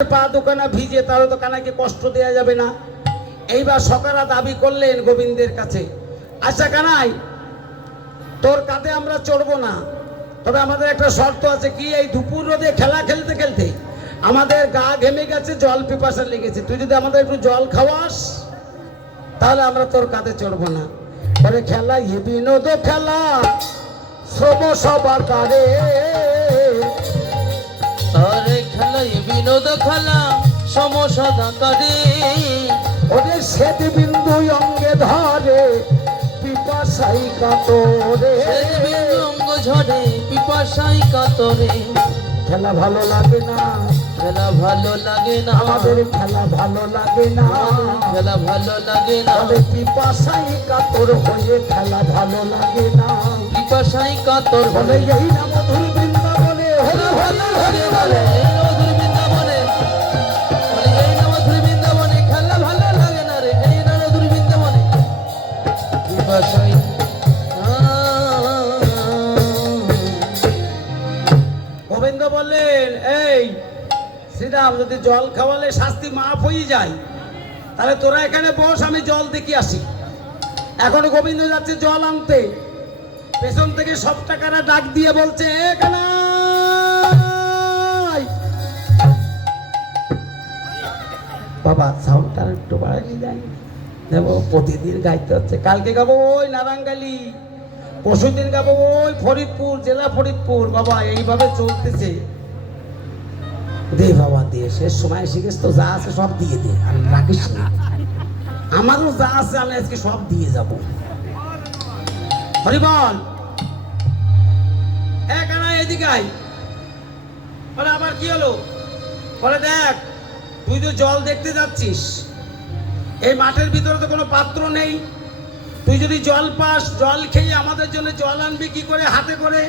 পা দোকানা ভিজে, তাহলে তো কানাকে কষ্ট দেয়া যাবে না। এইবার সকারা দাবি করলেন গোবিন্দের কাছে, আচ্ছা কানাই, তোর কাঁধে আমরা চড়বো না, তবে আমাদের একটা শর্ত আছে। কি? এই দুপুর রোদে খেলা খেলতে খেলতে আমাদের গা ঘেমে গেছে, জল পিপাসা লেগেছে, তুই যদি আমাদের একটু জল খাওয়াস তাহলে আমরা তোর কাঁধে চড়বো না। বলে খেলা এ বিনোদ খেলা শ্রম সবার কারে, তারে খেলাই বিনোদ খেলা সমসদা করে, ওরে শ্বেত বিন্দু অঙ্গে ধরে পিপাসাই কাতরে, শ্বেত বিন্দু অঙ্গ ঝরে পিপাসাই কাতরে। খেলা ভালো লাগে না, খেলা ভালো লাগে না, আমাদের খেলা ভালো লাগে না, খেলা ভালো লাগে না, তবে পিপাসাই কাতর হয়ে খেলা ভালো লাগে না। পিপাসাই কাতর বলে হয়ে এই না মধুর বৃন্দাবনে হরে হরে হরে বলে, এই মধুর বৃন্দাবনে, বলে এই না মধুর বৃন্দাবনে খেলা ভালো লাগে না রে, এই না মধুর বৃন্দাবনে পিপাসাই। গোবিন্দ বললেন, এই শ্রীরাম, যদি জল খাওয়ালে শাস্তি মাফ হয়ে যায় তাহলে তোরা এখানে বস, আমি জল দেখি আসি। এখন গোবিন্দ যাচ্ছে জল আনতে, পেছন থেকে সব টাকারা ডাক দিয়ে বলছে, এ কানাই, বাবা সাউন্ডটা একটু বাড়াই যায়, দেবো প্রতিদিন গাইতে হচ্ছে। কালকে গাবো ওই নারাঙ্গালি, পরশুদিন গাবো ওই ফরিদপুর, জেলা ফরিদপুর। বাবা এইভাবে চলতেছে। দে বাবা দে, শেষ সময় শিখেছ তো, যা আছে সব দিয়ে দে, আর রাখিস না। আমারও যা আছে আমি আজকে সব দিয়ে যাব। হরিবল এখানে এদিকে আই। বলে আবার কি হলো? বলে দেখ, তুই তো জল দেখতে যাচ্ছিস, এই মাঠের ভিতরে তো কোনো পাত্র নেই, তুই যদি জল পাস, জল খেয়ে আমাদের জন্য জল আনবি কি করে? হাতে করে।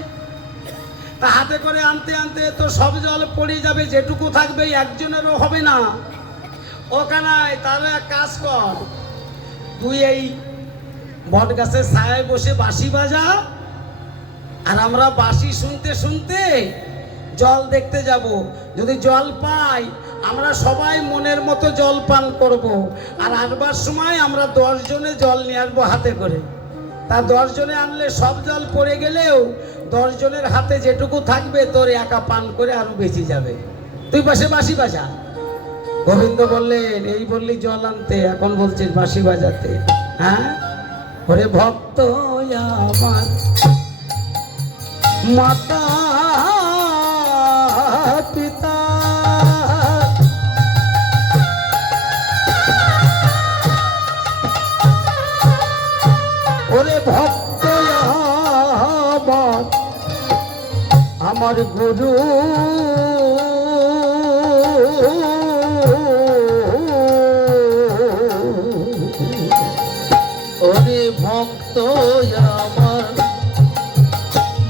তা হাতে করে আনতে আনতে তো সব জল পড়ে যাবে, যেটুকু থাকবে একজনেরও হবে না। ওখানায় তাহলে এক কাজ কর, তুই এই বট গাছের ছায়ায় বসে বাঁশি বাজা, আর আমরা বাঁশি শুনতে শুনতে জল দেখতে যাব। যদি জল পাই আমরা সবাই মনের মতো জল পান করব, আর আসবার সময় আমরা 10 জনে জল নিয়ে আসবো হাতে করে। তা 10 জনে আনলে সব জল পড়ে গেলেও 10 জনের হাতে যেটুকু থাকবে তোর একা পান করে আরো বেঁচে যাবে। তুই পাশে বাঁশি বাজা। গোবিন্দ বললেন, এই বললি জল আনতে, এখন বলছিস বাঁশি বাজাতে? হ্যাঁ? ওরে ভক্ত আমার মাতা পিতা, ওরে ভক্ত আমার গুরু, ওরে ভক্ত আমার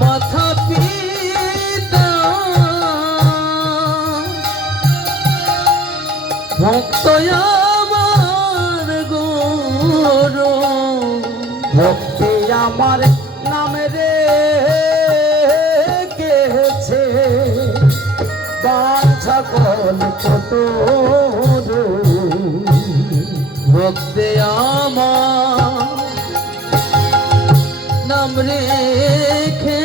মাথা পিতা, ভক্ত আমার গুরু, ভক্তি আমার নামে রে কেছে বাঞ্ছা কল কত, ভক্তে আমার নাম রেখেছে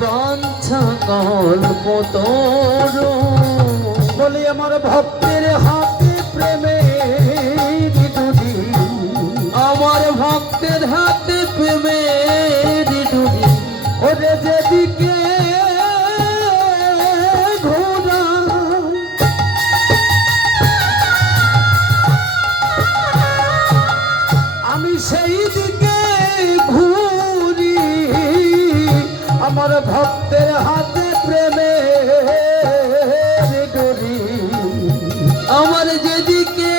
বাঞ্ছা কল্প তোর। বলি আমার ভক্তের হাতে প্রেমের দুটি, আমার ভক্তের হাতে প্রেমের ডুবি, ওরে যেদিকে ঘোরা আমি সেই দিকে ঘুরি, আমার ভক্তের হাতে প্রেমের ডুরি, আমার যেদিকে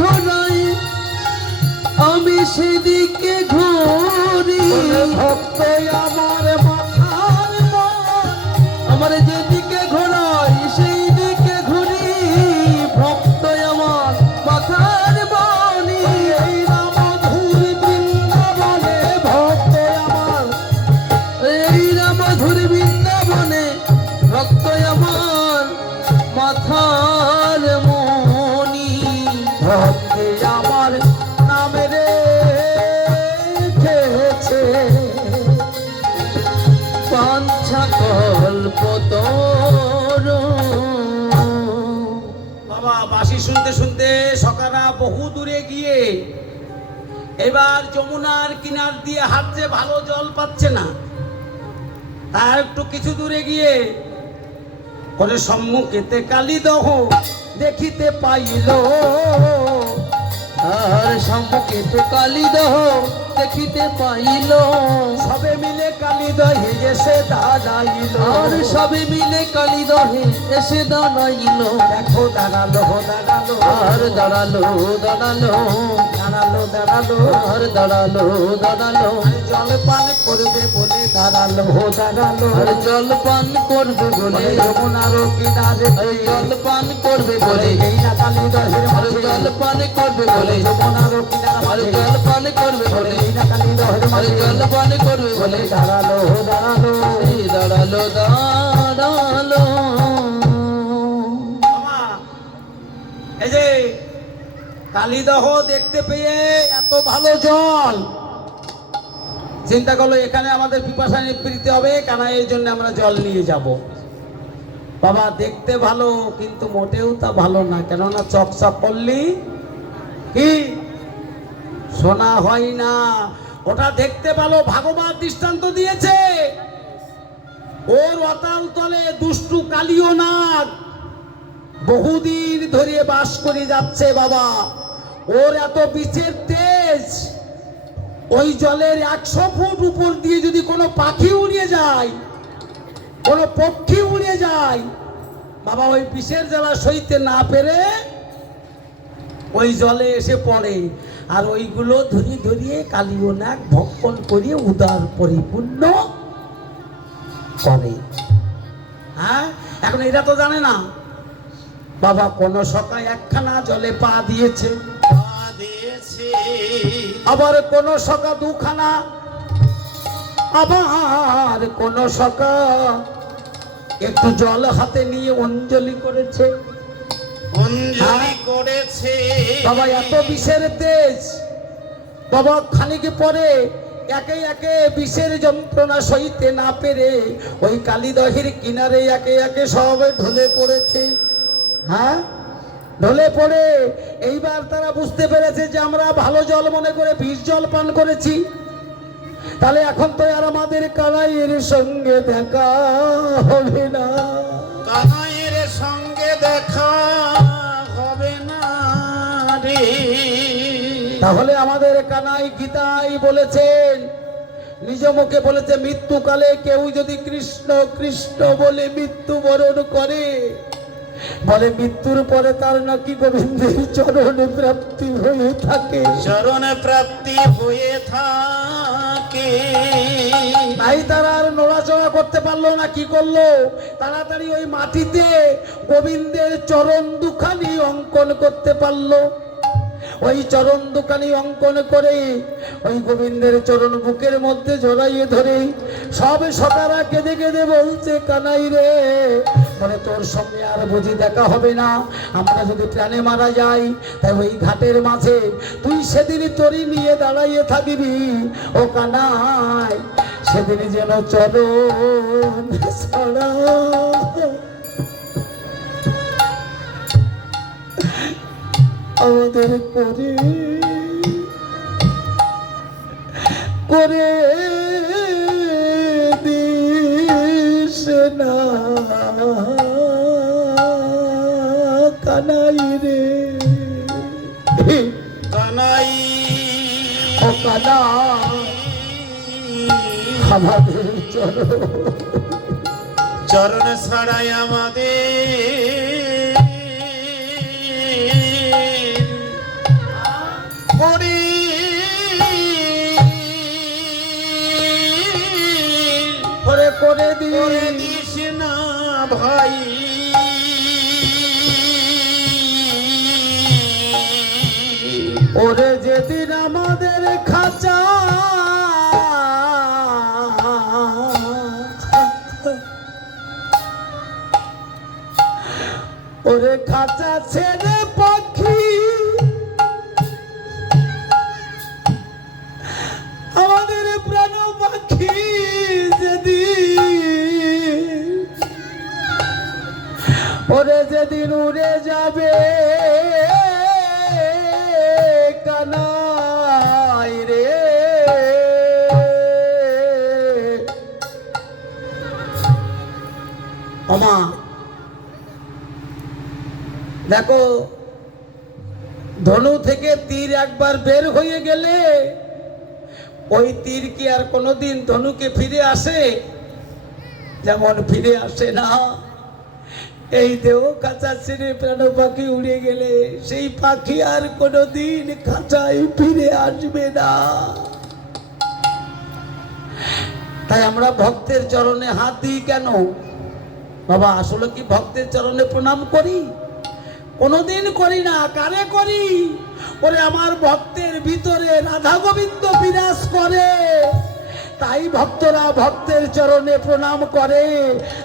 ঘোরাই আমি সেদিকে ঘুরি। ভক্ত আমার মাথার মন, আমার যেদিকে ঘোরাই সেই দিকে ঘুরি, ভক্ত আমার মাথার বাণী। এই রাম ধুর বৃন্দাবনে ভক্ত আমার, এই রাম ধুর আমার মাথার মনি, ভক্তি আমার নামে রেখেছে, পাঞ্ছা কল্পতর। বাবা বাঁশি শুনতে শুনতে সকারা বহু দূরে গিয়ে এবার যমুনার কিনার দিয়ে হাঁটছে, ভালো জল পাচ্ছে না। তার একটু কিছু দূরে গিয়ে করে সম্মুখেতে কালীদহ দেখিতে পাইল, আর সম্মুখে কালীদহ দেখিতে পাইল, সবে মিলে কালীদহে এসে দাঁড়াইল, আর সবে মিলে কালীদহে এসে দাঁড়াইল। দেখো দাঁড়ালো দাঁড়ালো, আর দাঁড়ালো দাঁড়ালো, দাঁড়ালো দাঁড়ালো, আর দাঁড়ালো দাঁড়ালো, জল পান করবে বলে দাঁড়ালো দাঁড়ালো, আর জল পান করবে বলে, যমুনার কিনারে আর জল পান করবে বলে, এই না কালীদহের আর জল পান করবে বলে, যমুনার আর কিনারে জল পান করবে বলে, এই না কালীদহের আর জল পান করবে বলে, দাঁড়ালো দাঁড়ালো। এই দাঁড়ালো দাঁড়ালো। মামা, এই যে কালীদহ দেখতে পেয়ে এত ভালো জল, চিন্তা করলো এখানে আমাদের পিপাসা নিবৃত্তি হবে, কেন এই জন্য আমরা জল নিয়ে যাব। বাবা দেখতে ভালো কিন্তু মোটেও তা ভালো না, কেননা চকচক করলি কি শোনা হয় না। ওটা দেখতে ভালো, ভাগবত দৃষ্টান্ত দিয়েছে। ওর অতাল তলে দুষ্টু কালীয় নাগ বহুদিন ধরে বাস করে যাচ্ছে বাবা। ওর এত বিচের তেজ, ওই জলের 100 ফুট উপর দিয়ে যদি কোনো পাখি উড়িয়ে যায়, কোনো পক্ষী উড়ে যায় বাবা, ওই বিষের জ্বালা সইতে না পেরে ওই জলে এসে পড়ে, আর ওইগুলো ধরিয়ে ধরিয়ে কালীয় নাগ ভক্ষণ করিয়ে উদার পরিপূর্ণ করে। হ্যাঁ, এখন এরা তো জানে না বাবা, কোন সকায় একখানা জলে পা দিয়েছে, আবার কোন সকা দুখানা, আবার কোন সকা একটু জল হাতে নিয়ে অঞ্জলি করেছে, অঞ্জলি করেছে বাবা। এত বিষের তেজ বাবা, খানিক পরে একে একে বিষের যন্ত্রণা সইতে না পেরে ওই কালীদহের কিনারে একে একে সব ঢলে পড়েছে। হ্যাঁ, ঢলে পড়ে এইবার তারা বুঝতে পেরেছে যে আমরা ভালো জল মনে করে বিষ জল পান করেছি, তাহলে এখন তো আর আমাদের কানাইয়ের সঙ্গে দেখা হবে না, কানাইয়ের সঙ্গে দেখা হবে না রে। তাহলে আমাদের কানাই গীতাই বলেছেন, নিজ মুখে বলেছে, মৃত্যুকালে কেউ যদি কৃষ্ণ কৃষ্ণ বলে মৃত্যুবরণ করে, বলে মৃত্যুর পরে তার নাকি গোবিন্দের চরণে প্রাপ্তি হয়ে থাকে, চরণ প্রাপ্তি হয়ে থাকে। তাই তারা আর নড়াচড়া করতে পারলো না, কি করলো, তাড়াতাড়ি ওই মাটিতে গোবিন্দের চরণ দুখানি অঙ্কন করতে পারলো। ওই চরণ দুখানি অঙ্কন করে ওই গোবিন্দের চরণ বুকের মধ্যে জড়াইয়ে ধরে সব সকারা কেঁদে কেঁদে বলছে, কানাই রে, বলে তোর সঙ্গে আর বুঝি দেখা হবে না, আমরা যদি প্রাণে মারা যাই, তাই ওই ঘাটের মাঝে তুই সেদিন তরি নিয়ে দাঁড়াইয়ে থাকিবি, ও কানাই, সেদিন যেন চরণ ছাড়া আমাদের করে করে দিস না কানাই রে, কানাই ও কানাই, আমাদের চরণ ছাড়াই আমাদের হরি করে করে করে দিস দিস না ভাই। ওরে যেদিন আমাদের খাঁচা ওরে খাঁচা ছেড়ে পাখি আমাদের প্রাণ পাখি যেদিন ওরে যেদিন উড়ে যাবে কানাই রে ওমা দেখো ধনু থেকে তীর একবার বের হয়ে গেলে ওই তীর কি আর কোনোদিন ধনুকে ফিরে আসে? যেমন ফিরে আসে না, এই দেহ খাঁচা ছেড়ে প্রাণ পাখি উড়ে গেলে সেই পাখি আর কোনোদিন খাঁচায় ফিরে আসবে না। তাই আমরা ভক্তের চরণে হাত দিই কেন বাবা? আসলে কি ভক্তের চরণে প্রণাম করি? কোনোদিন করি না। কারে করি? ওরে আমার ভক্তের ভিতরে রাধা গোবিন্দ বিরাজ করে, তাই ভক্তরা ভক্তের চরণে প্রণাম করে,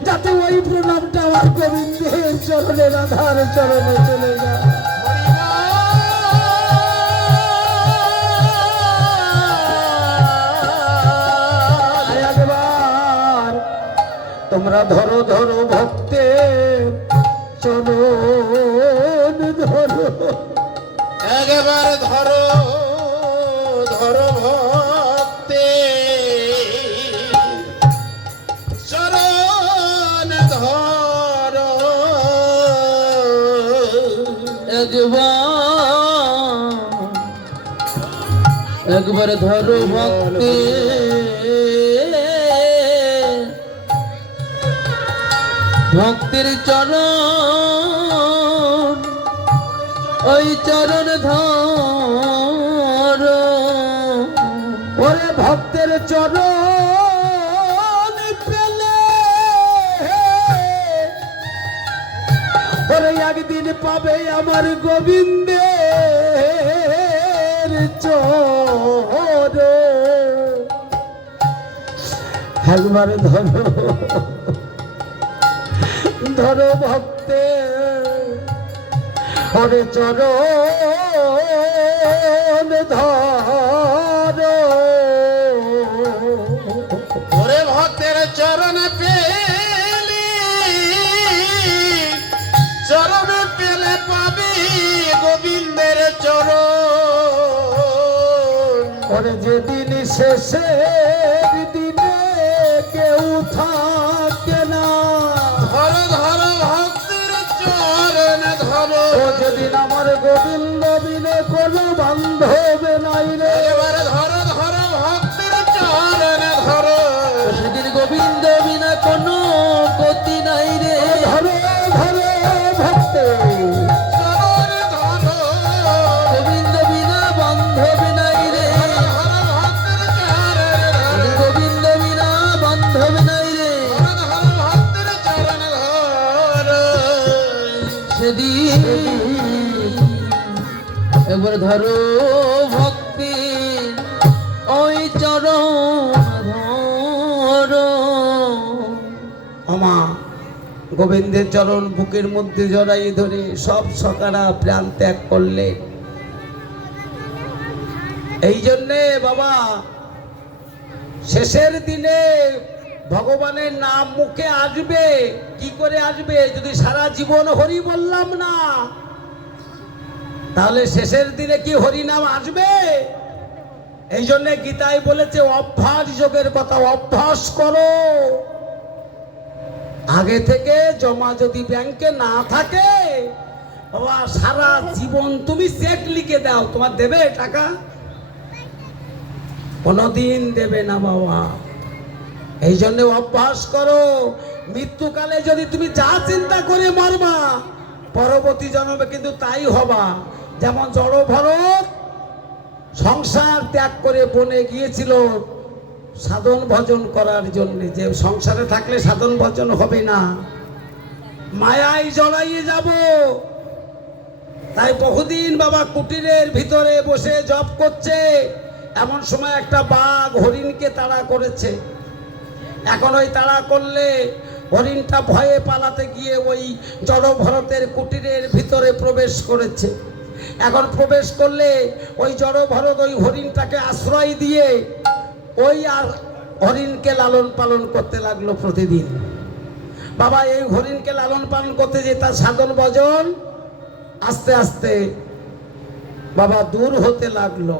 যাতে ওই প্রণামটা আমার গোবিন্দের চরণে রাধার চরণে চলে যায়। একবার তোমরা ধরো ধরো ভক্তের চরণ ধরো, একবার ধরো ধরো ভক্তে চরণ ধরো, একবার ধরো ভক্তি ভক্তির চরণ, ওই চরণ ধর। ওরে ভক্তের চরণ পেলে ওরে একদিন পাবে আমার গোবিন্দের চরণ। একবার ধরো ধরো ভক্তের ওরে চরণ ধরো। ওরে ভক্তের চরণ পেলি, চরণ পেলে পাবি গোবিন্দের চরণ। ওরে যেদিন শেষের দিনে কেউ থাকে না, ধরো ধরো ভক্তের চরণ ধরো, ও যেদিন আমার গোবিন্দ বিনে কোনো বান্ধব নাই রে। এবারে ধরো ধরো ভক্তের চরণ ধরো, সেদিন গোবিন্দ বিনা কোনো গতি নাই রে। ধরো ধরো ভক্তে চরণ ধরো, গোবিন্দ বিনা বান্ধব নাই রে। ধরো ভক্তের চরণ ধরো, গোবিন্দ বিনা বান্ধব নাই রে। ধরো ধরো ভক্তের চরণ ধরো। সেদিন একবার ধরো ভক্তি ওই চরণ ধরো। আমা গোবিন্দের চরণ বুকের মধ্যে জড়াই ধরে সব সকারা প্রাণ ত্যাগ করলেন। এই জন্যে বাবা শেষের দিনে ভগবানের নাম মুখে আসবে। কি করে আসবে? যদি সারা জীবন হরি বললাম না, তাহলে শেষের দিনে কি হরি নাম আসবে? এই জন্য গীতায় বলেছে অভ্যাস যোগের কথা, অভ্যাস করো। আগে থেকে জমা যদি ব্যাংকে না থাকে বাবা, সারা জীবন তুমি চেক লিখে দাও, তোমার দেবে টাকা? কোনোদিন দেবে না বাবা। এই জন্য অভ্যাস করো। মৃত্যুকালে যদি তুমি যা চিন্তা করে মরবা, পরবর্তী জন্মে কিন্তু তাই হবা। যেমন জড় ভরত সংসার ত্যাগ করে বনে গিয়েছিল সাধন ভজন করার জন্য, যে সংসারে থাকলে সাধন ভজন হবে না, মায়ায় জড়াইয়ে যাব। তাই বহুদিন বাবা কুটিরের ভিতরে বসে জপ করছে। এমন সময় একটা বাঘ হরিণকে তাড়া করেছে। এখন ওই তাড়া করলে হরিণটা ভয়ে পালাতে গিয়ে ওই জড়ভরতের কুটিরের ভিতরে প্রবেশ করেছে। এখন প্রবেশ করলে ওই জড়ভরত ওই হরিণটাকে আশ্রয় দিয়ে ওই আর হরিণকে লালন পালন করতে লাগলো প্রতিদিন। বাবা এই হরিণকে লালন পালন করতে যে তার সাধন ভজন আস্তে আস্তে বাবা দূর হতে লাগলো।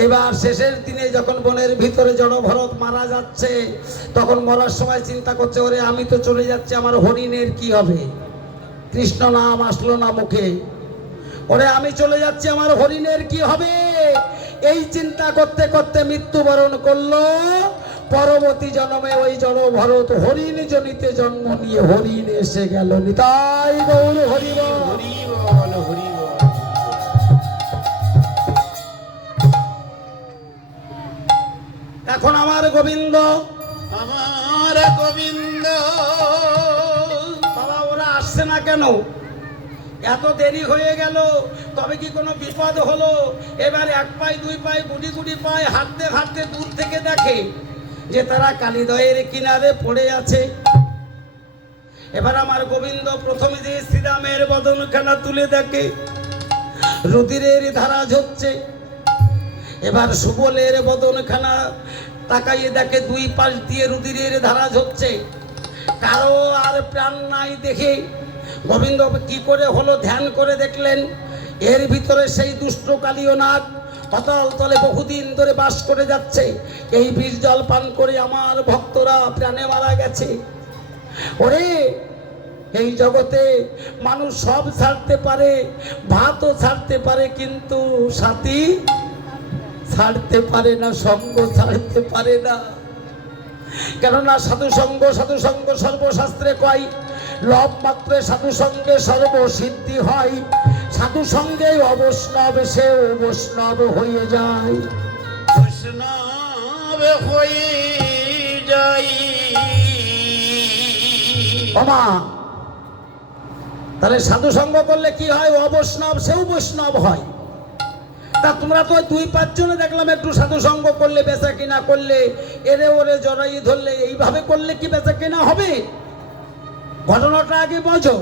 এইবার শেষের দিনে যখন বনের ভিতরে জড়ভরত মারা যাচ্ছে, তখন মরার সময় চিন্তা করছে, ওরে আমি তো চলে যাচ্ছি, আমার হরিণের কি হবে? কৃষ্ণ নাম আসলো না মুখে। ওরে আমি চলে যাচ্ছি, আমার হরিণের কি হবে? এই চিন্তা করতে করতে মৃত্যুবরণ করলো। পরবর্তী জন্মে ওই জড়ভরত হরিণ জনিতে জন্ম নিয়ে হরিণ এসে গেল। নিতাই গৌর হরি বল। হরি বল, হরি বল। এখন আমার গোবিন্দ, আমার গোবিন্দ, বাবা ওরা আসছে না কেন? এত দেরি হয়ে গেল, তবে কি কোনো বিপদ হলো? এবার এক পায়ে দুই পায়ে গুটি গুটি পায়ে হাঁটতে হাঁটতে দূর থেকে দেখে যে তারা কালিদয়ের কিনারে পড়ে আছে। এবার আমার গোবিন্দ প্রথমে যে শ্রীরামের বদনখানা তুলে দেখে রুধিরের ধারা ঝরছে। এবার সুবলের বদনখানা তাকাইয়ে দেখে দুই পাশ দিয়ে রুধিরের ধারা ঝরছে, কারো আর প্রাণ নাই। দেখে গোবিন্দ কি করে হলো ধ্যান করে দেখলেন, এর ভিতরে সেই দুষ্ট কালীয় নাগ পাতাল তলে বহুদিন ধরে বাস করে যাচ্ছে। এই বীর জল পান করে আমার ভক্তরা প্রাণে মারা গেছে। ওরে এই জগতে মানুষ সব ছাড়তে পারে, ভাতও ছাড়তে পারে, কিন্তু সাথী ছাড়তে পারে না, সঙ্গ ছাড়তে পারে না। কেননা সাধু সঙ্গ সর্বশাস্ত্রে কয়, লব মাত্রে সাধু সঙ্গে সর্বসিদ্ধি হয়। সাধু সঙ্গে অবৈষ্ণব সেও বৈষ্ণব হয়ে যায়। বৈষ্ণব হয়ে যাই। ওমা, তাহলে সাধু সঙ্গ করলে কি হয়? অবৈষ্ণব সেও বৈষ্ণব হয়। তা তোমরা তো দুই পাঁচজনে দেখলাম একটু সাধু সঙ্গ করলে, বেচা কিনা করলে, এরে ওরে জড়াই ধরলে, এইভাবে করলে কি বেচা কিনা হবে? ঘটনাটা আগে বোঝো।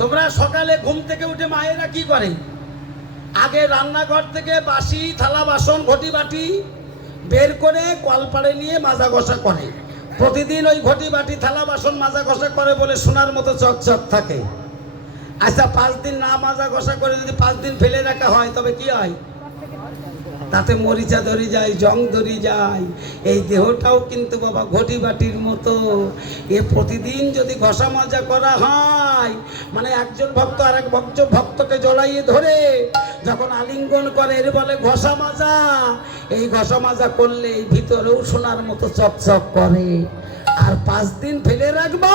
তোমরা সকালে ঘুম থেকে উঠে মায়েরা কি করে? আগে রান্নাঘর থেকে বাসি থালা বাসন ঘটি বাটি বের করে কলপাড়ে নিয়ে মাজা ঘষা করে। প্রতিদিন ওই ঘটি বাটি থালা বাসন মাজা ঘষা করে বলে সোনার মতো চকচক থাকে। আচ্ছা 5 দিন না মাজা ঘষা করে যদি 5 দিন ফেলে রাখা হয়, তবে কি হয়? তাতে মরিচা ধরে যায়, জং ধরে যায়। এই দেহটাও কিন্তু বাবা ঘটি বাটির মতো। এ প্রতিদিন যদি ঘষা মাজা করা হয়, মানে একজন ভক্ত আর এক ভক্তকে জড়াইয়ে ধরে যখন আলিঙ্গন করে, এর বলে ঘষা মাজা। এই ঘষা মাজা করলে এই ভিতরেও সোনার মতো চকচক করে। আর 5 দিন ফেলে রাখবা,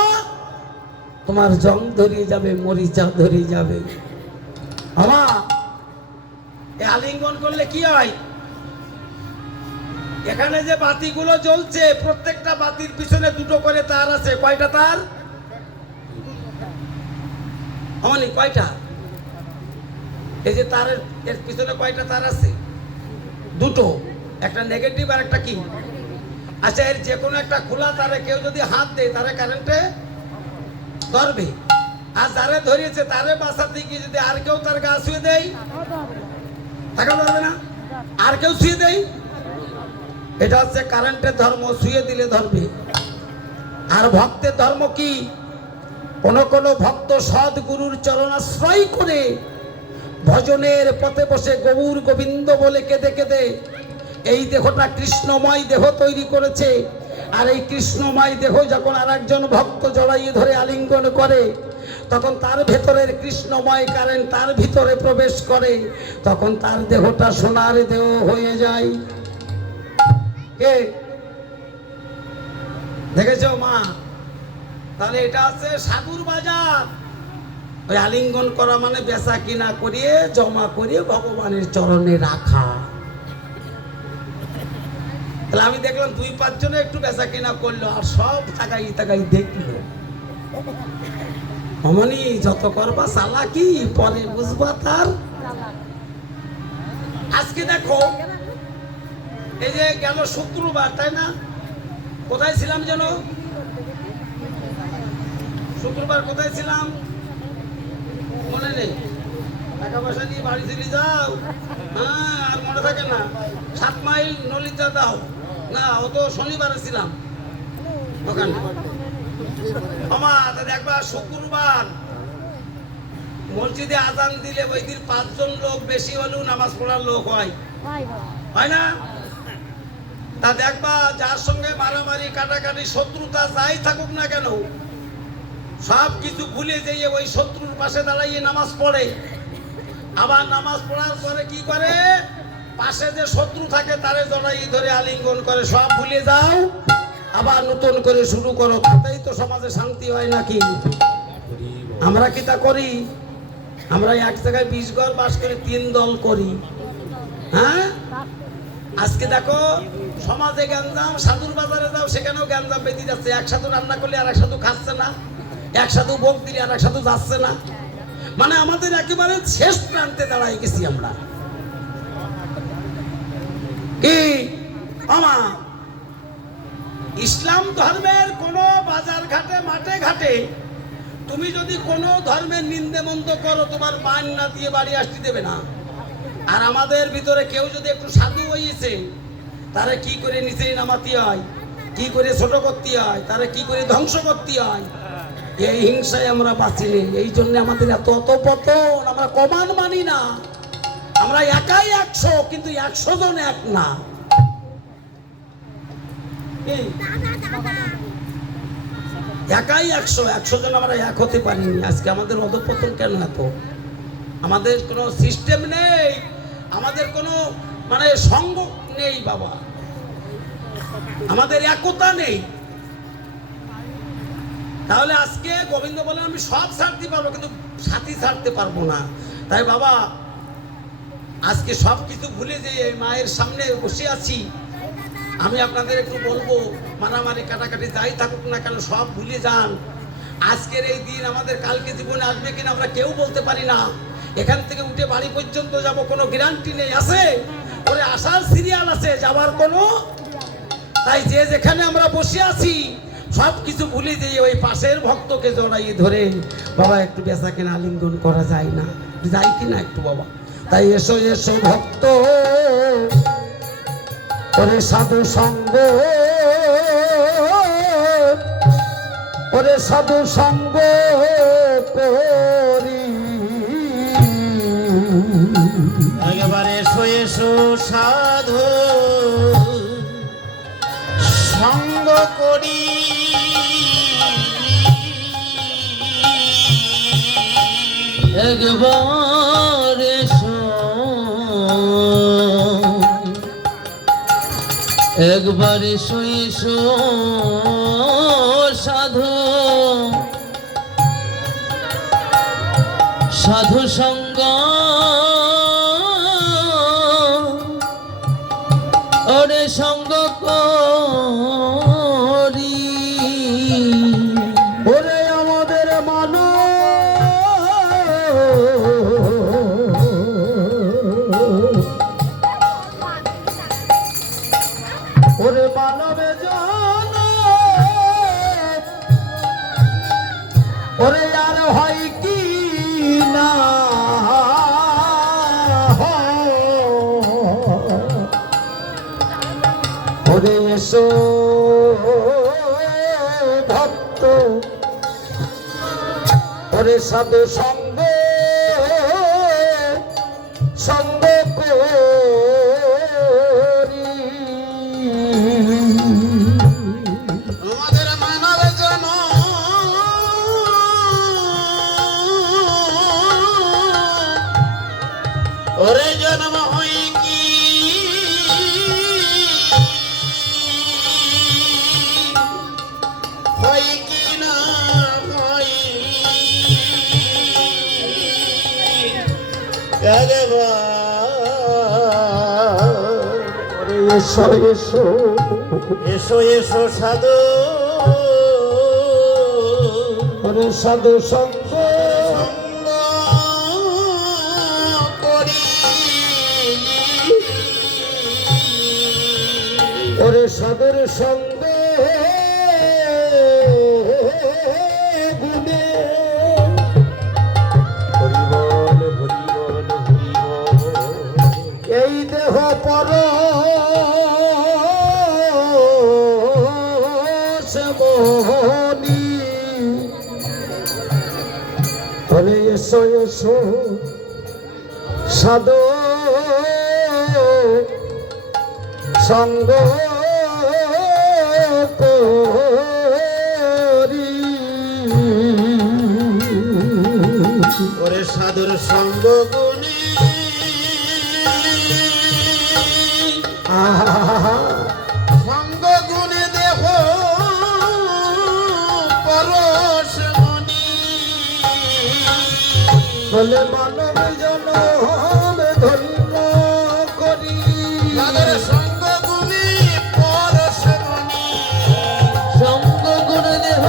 তোমার জং ধরিয়ে যাবে, মরিচা ধরিয়ে যাবে। আমা এই আলিঙ্গন করলে কি হয়? এখানে যে বাতিগুলো জ্বলছে, প্রত্যেকটা বাতির পিছনে দুটো করে তার আছে। কয়টা তার? অমনি কয়টা? এই যে তারের এর পিছনে কয়টা তার আছে? দুটো, একটা নেগেটিভ আর একটা কি? আচ্ছা, এর যে কোনো একটা খোলা তারে কেউ যদি হাত দেয়, তারে কারেন্টে ধরবে। আর যারে ধরিয়েছে তারে বাঁচাতে গিয়ে যদি আর কেউ তার গা ছুঁয়ে দেয়, থাকা ধরবে না? আর কেউ ছুঁয়ে দেয়, এটা হচ্ছে কারেন্টের ধর্ম। ছুঁয়ে দিলে ধরবে। আর ভক্তের ধর্ম কি? কোন কোন ভক্ত সদ্গুরুর চরণাশ্রয় করে ভজনের পথে বসে গৌর গোবিন্দ বলে কেঁদে কেঁদে এই দেহটা কৃষ্ণময় দেহ তৈরি করেছে। আর এই কৃষ্ণময় দেহ যখন আর একজন ভক্ত জড়াইয়ে ধরে আলিঙ্গন করে, তখন তার ভেতরের কৃষ্ণময় কারেন্ট তার ভিতরে প্রবেশ করে, তখন তার দেহটা সোনার দেহ হয়ে যায়। কে দেখেছো মা? তাহলে এটা আছে সাধুর বাজার। ওই আলিঙ্গন করা মানে বেচা কিনা করিয়ে জমা করিয়ে ভগবানের চরণে রাখা। তাহলে আমি দেখলাম 2-5 জনে একটু বেচা কিনা করলো, আর সব তাকাই তাকাই দেখলো। অমনি যত করবা চালাকি, পরে বুঝবা তার। আজকে দেখো, এই যে গেল শুক্রবার, তাই না? কোথায় ছিলাম যেন? শুক্রবার কোথায় ছিলাম মনে নেই। টাকা পয়সা নিয়ে বাড়ি চলে যাও, হ্যাঁ, আর মনে থাকে না। 7 মাইল নলিতা দাও না, ও তো শনিবারে ছিলাম ওখানে। মামা তা দেখবা শুক্রবার মসজিদে আজান দিলে ওই দিন 5 জন লোক বেশি হলেও নামাজ পড়ার লোক হয়, হয় না? তা দেখবা যার সঙ্গে মারামারি কাটাকাটি শত্রুতা যাই থাকুক না কেন, সব কিছু ভুলে যেয়ে ওই শত্রুর পাশে দাঁড়াইয়ে নামাজ পড়ে। আবার নামাজ পড়ার পরে কি করে, পাশে যে শত্রু থাকে তারে জড়াই ধরে আলিঙ্গন করে। সব ভুলে যাও, আবার নতুন করে শুরু করো, তাতেই তো সমাজে শান্তি হয় নাকি? আমরা কি তা করি? আমরা এক জায়গায় 20 ঘর বাস করে 3 দল করি, হ্যাঁ? আজকে দেখো সমাজে গ্যাঞ্জাম, সাধুর বাজারে যাও সেখানেও গ্যাঞ্জাম বেঁধে যাচ্ছে। এক সাধু রান্না করলে আর এক সাধু খাচ্ছে না, এক সাধু ভোগ দিলে আর এক সাধু যাচ্ছে না। মানে আমাদের একেবারে শেষ প্রান্তে দাঁড়াই গেছি আমরা। কি আমা ইসলাম ধর্মের কোন বাজার ঘাটে মাঠে ঘাটে তুমি যদি কোনো ধর্মের নিন্দে মন্দ করো, তোমার মান না দিয়ে বাড়ি আসতে দেবে না। আর আমাদের ভিতরে কেউ যদি একটু সাধু হয়েছে, তারা কি করে নিচে নামাতে হয়, কি করে ছোট করতে হয়, তারা কি করে ধ্বংস করতে হয়, এই হিংসায় আমরা বাঁচি নেই। এই জন্য আমাদের এত পতন। আমরা কমান মানি না, আমরা একাই 100, কিন্তু 100 জন এক না। একাই 100 জন আমরা এক হতে পারিনি। আজকে আমাদের অধঃপতন কেন এত? আমাদের কোনো সিস্টেম নেই, আমাদের কোনো মানে সঙ্গ নেই বাবা, আমাদের একতা নেই। তাহলে আজকে গোবিন্দ বলেন আমি সব ছাড়তে পারবো, কিন্তু সাথী ছাড়তে পারবো না। তাই বাবা আজকে সব কিছু ভুলে যে মায়ের সামনে বসে আছি, আমি আপনাদের একটু বলবো, মারামারি কাটাকাটি যাই থাকুক না কেন সব ভুলে যান। আজকের এই দিন আমাদের কালকে জীবনে আসবে কিনা আমরা কেউ বলতে পারি না। এখান থেকে উঠে বাড়ি পর্যন্ত যাব কোনো গ্যারান্টি নেই। আছে ওরে আসার সিরিয়াল আছে, যাওয়ার কোনো। তাই যে যেখানে আমরা বসে আছি সব কিছু ভুলে দিয়ে ওই পাশের ভক্তকে জড়াইয়ে ধরে বাবা একটু বেচা কেনা আলিঙ্গন করা যায় না, যাই কিনা একটু বাবা। তাই এসো এসো ভক্ত, ওরে সাধু সঙ্গ, ওরে সাধু সঙ্গ করি। একেবারে এসো এসো সাধু সঙ্গ করি। একবার এসো, একবার এসো এসো সাধু, সাধু সঙ্গ ওরে সঙ্গ করি। ওরে আমাদের মানো ওরে মানবে জন, ওরে আর হয় কি না ওরে এসো ভক্ত, ওরে সাধু সঙ্গ সঙ্গ করি। আমাদের মানব জন ওরে জন্ম হই কি হই কি না হই, এসো এসো এসো এসো সাধু ওরে সাধু সঙ্গ সঙ্গ করি। ওরে সাধুর সঙ্গে মনি বলে এসো এসো সাধু সঙ্গ করি। ওরে সাধুর সঙ্গ গুণী আহা সঙ্গ গুণে দেহ পরশ মনি বলে মানব জনম ধন্য করি। সাধুর সঙ্গ গুণী পরশ মনি সঙ্গ গুণ দেহ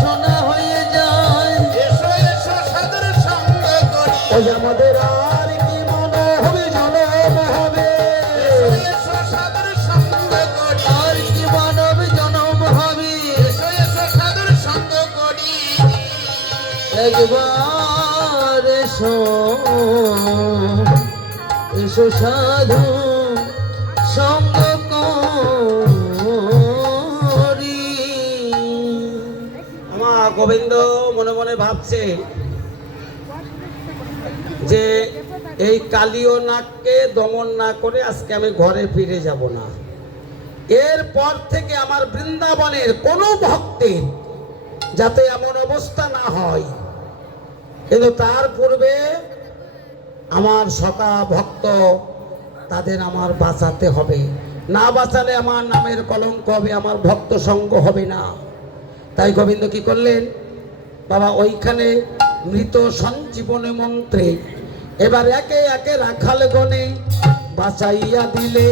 সোনা হয়ে যায়। এসো এসো সাধুর সঙ্গ করি ওই আমাদের আর কি মনে হবে জনম হবে। এসো এসো সাধুর সঙ্গ করি আর কি মানব জনম হবে। এসো এসো সাধুর সঙ্গ করি একবার এসো এসো সাধু সঙ্গ করি। আমার গোবিন্দ মনে মনে ভাবছে যে এই কালীয় নাগকে দমন না করে আজকে আমি ঘরে ফিরে যাব না। এরপর থেকে আমার বৃন্দাবনের কোনো ভক্তের যাতে এমন অবস্থা না হয়, কিন্তু তার পূর্বে আমার সখা ভক্ত তাদের আমার বাঁচাতে হবে। না বাঁচালে আমার নামের কলঙ্ক হবে, আমার ভক্ত সঙ্গ হবে না। তাই গোবিন্দ কি করলেন, বাবা ওইখানে মৃত সঞ্জীবনী মন্ত্রে এবার একে একে রাখাল গণে বাঁচাইয়া দিলে।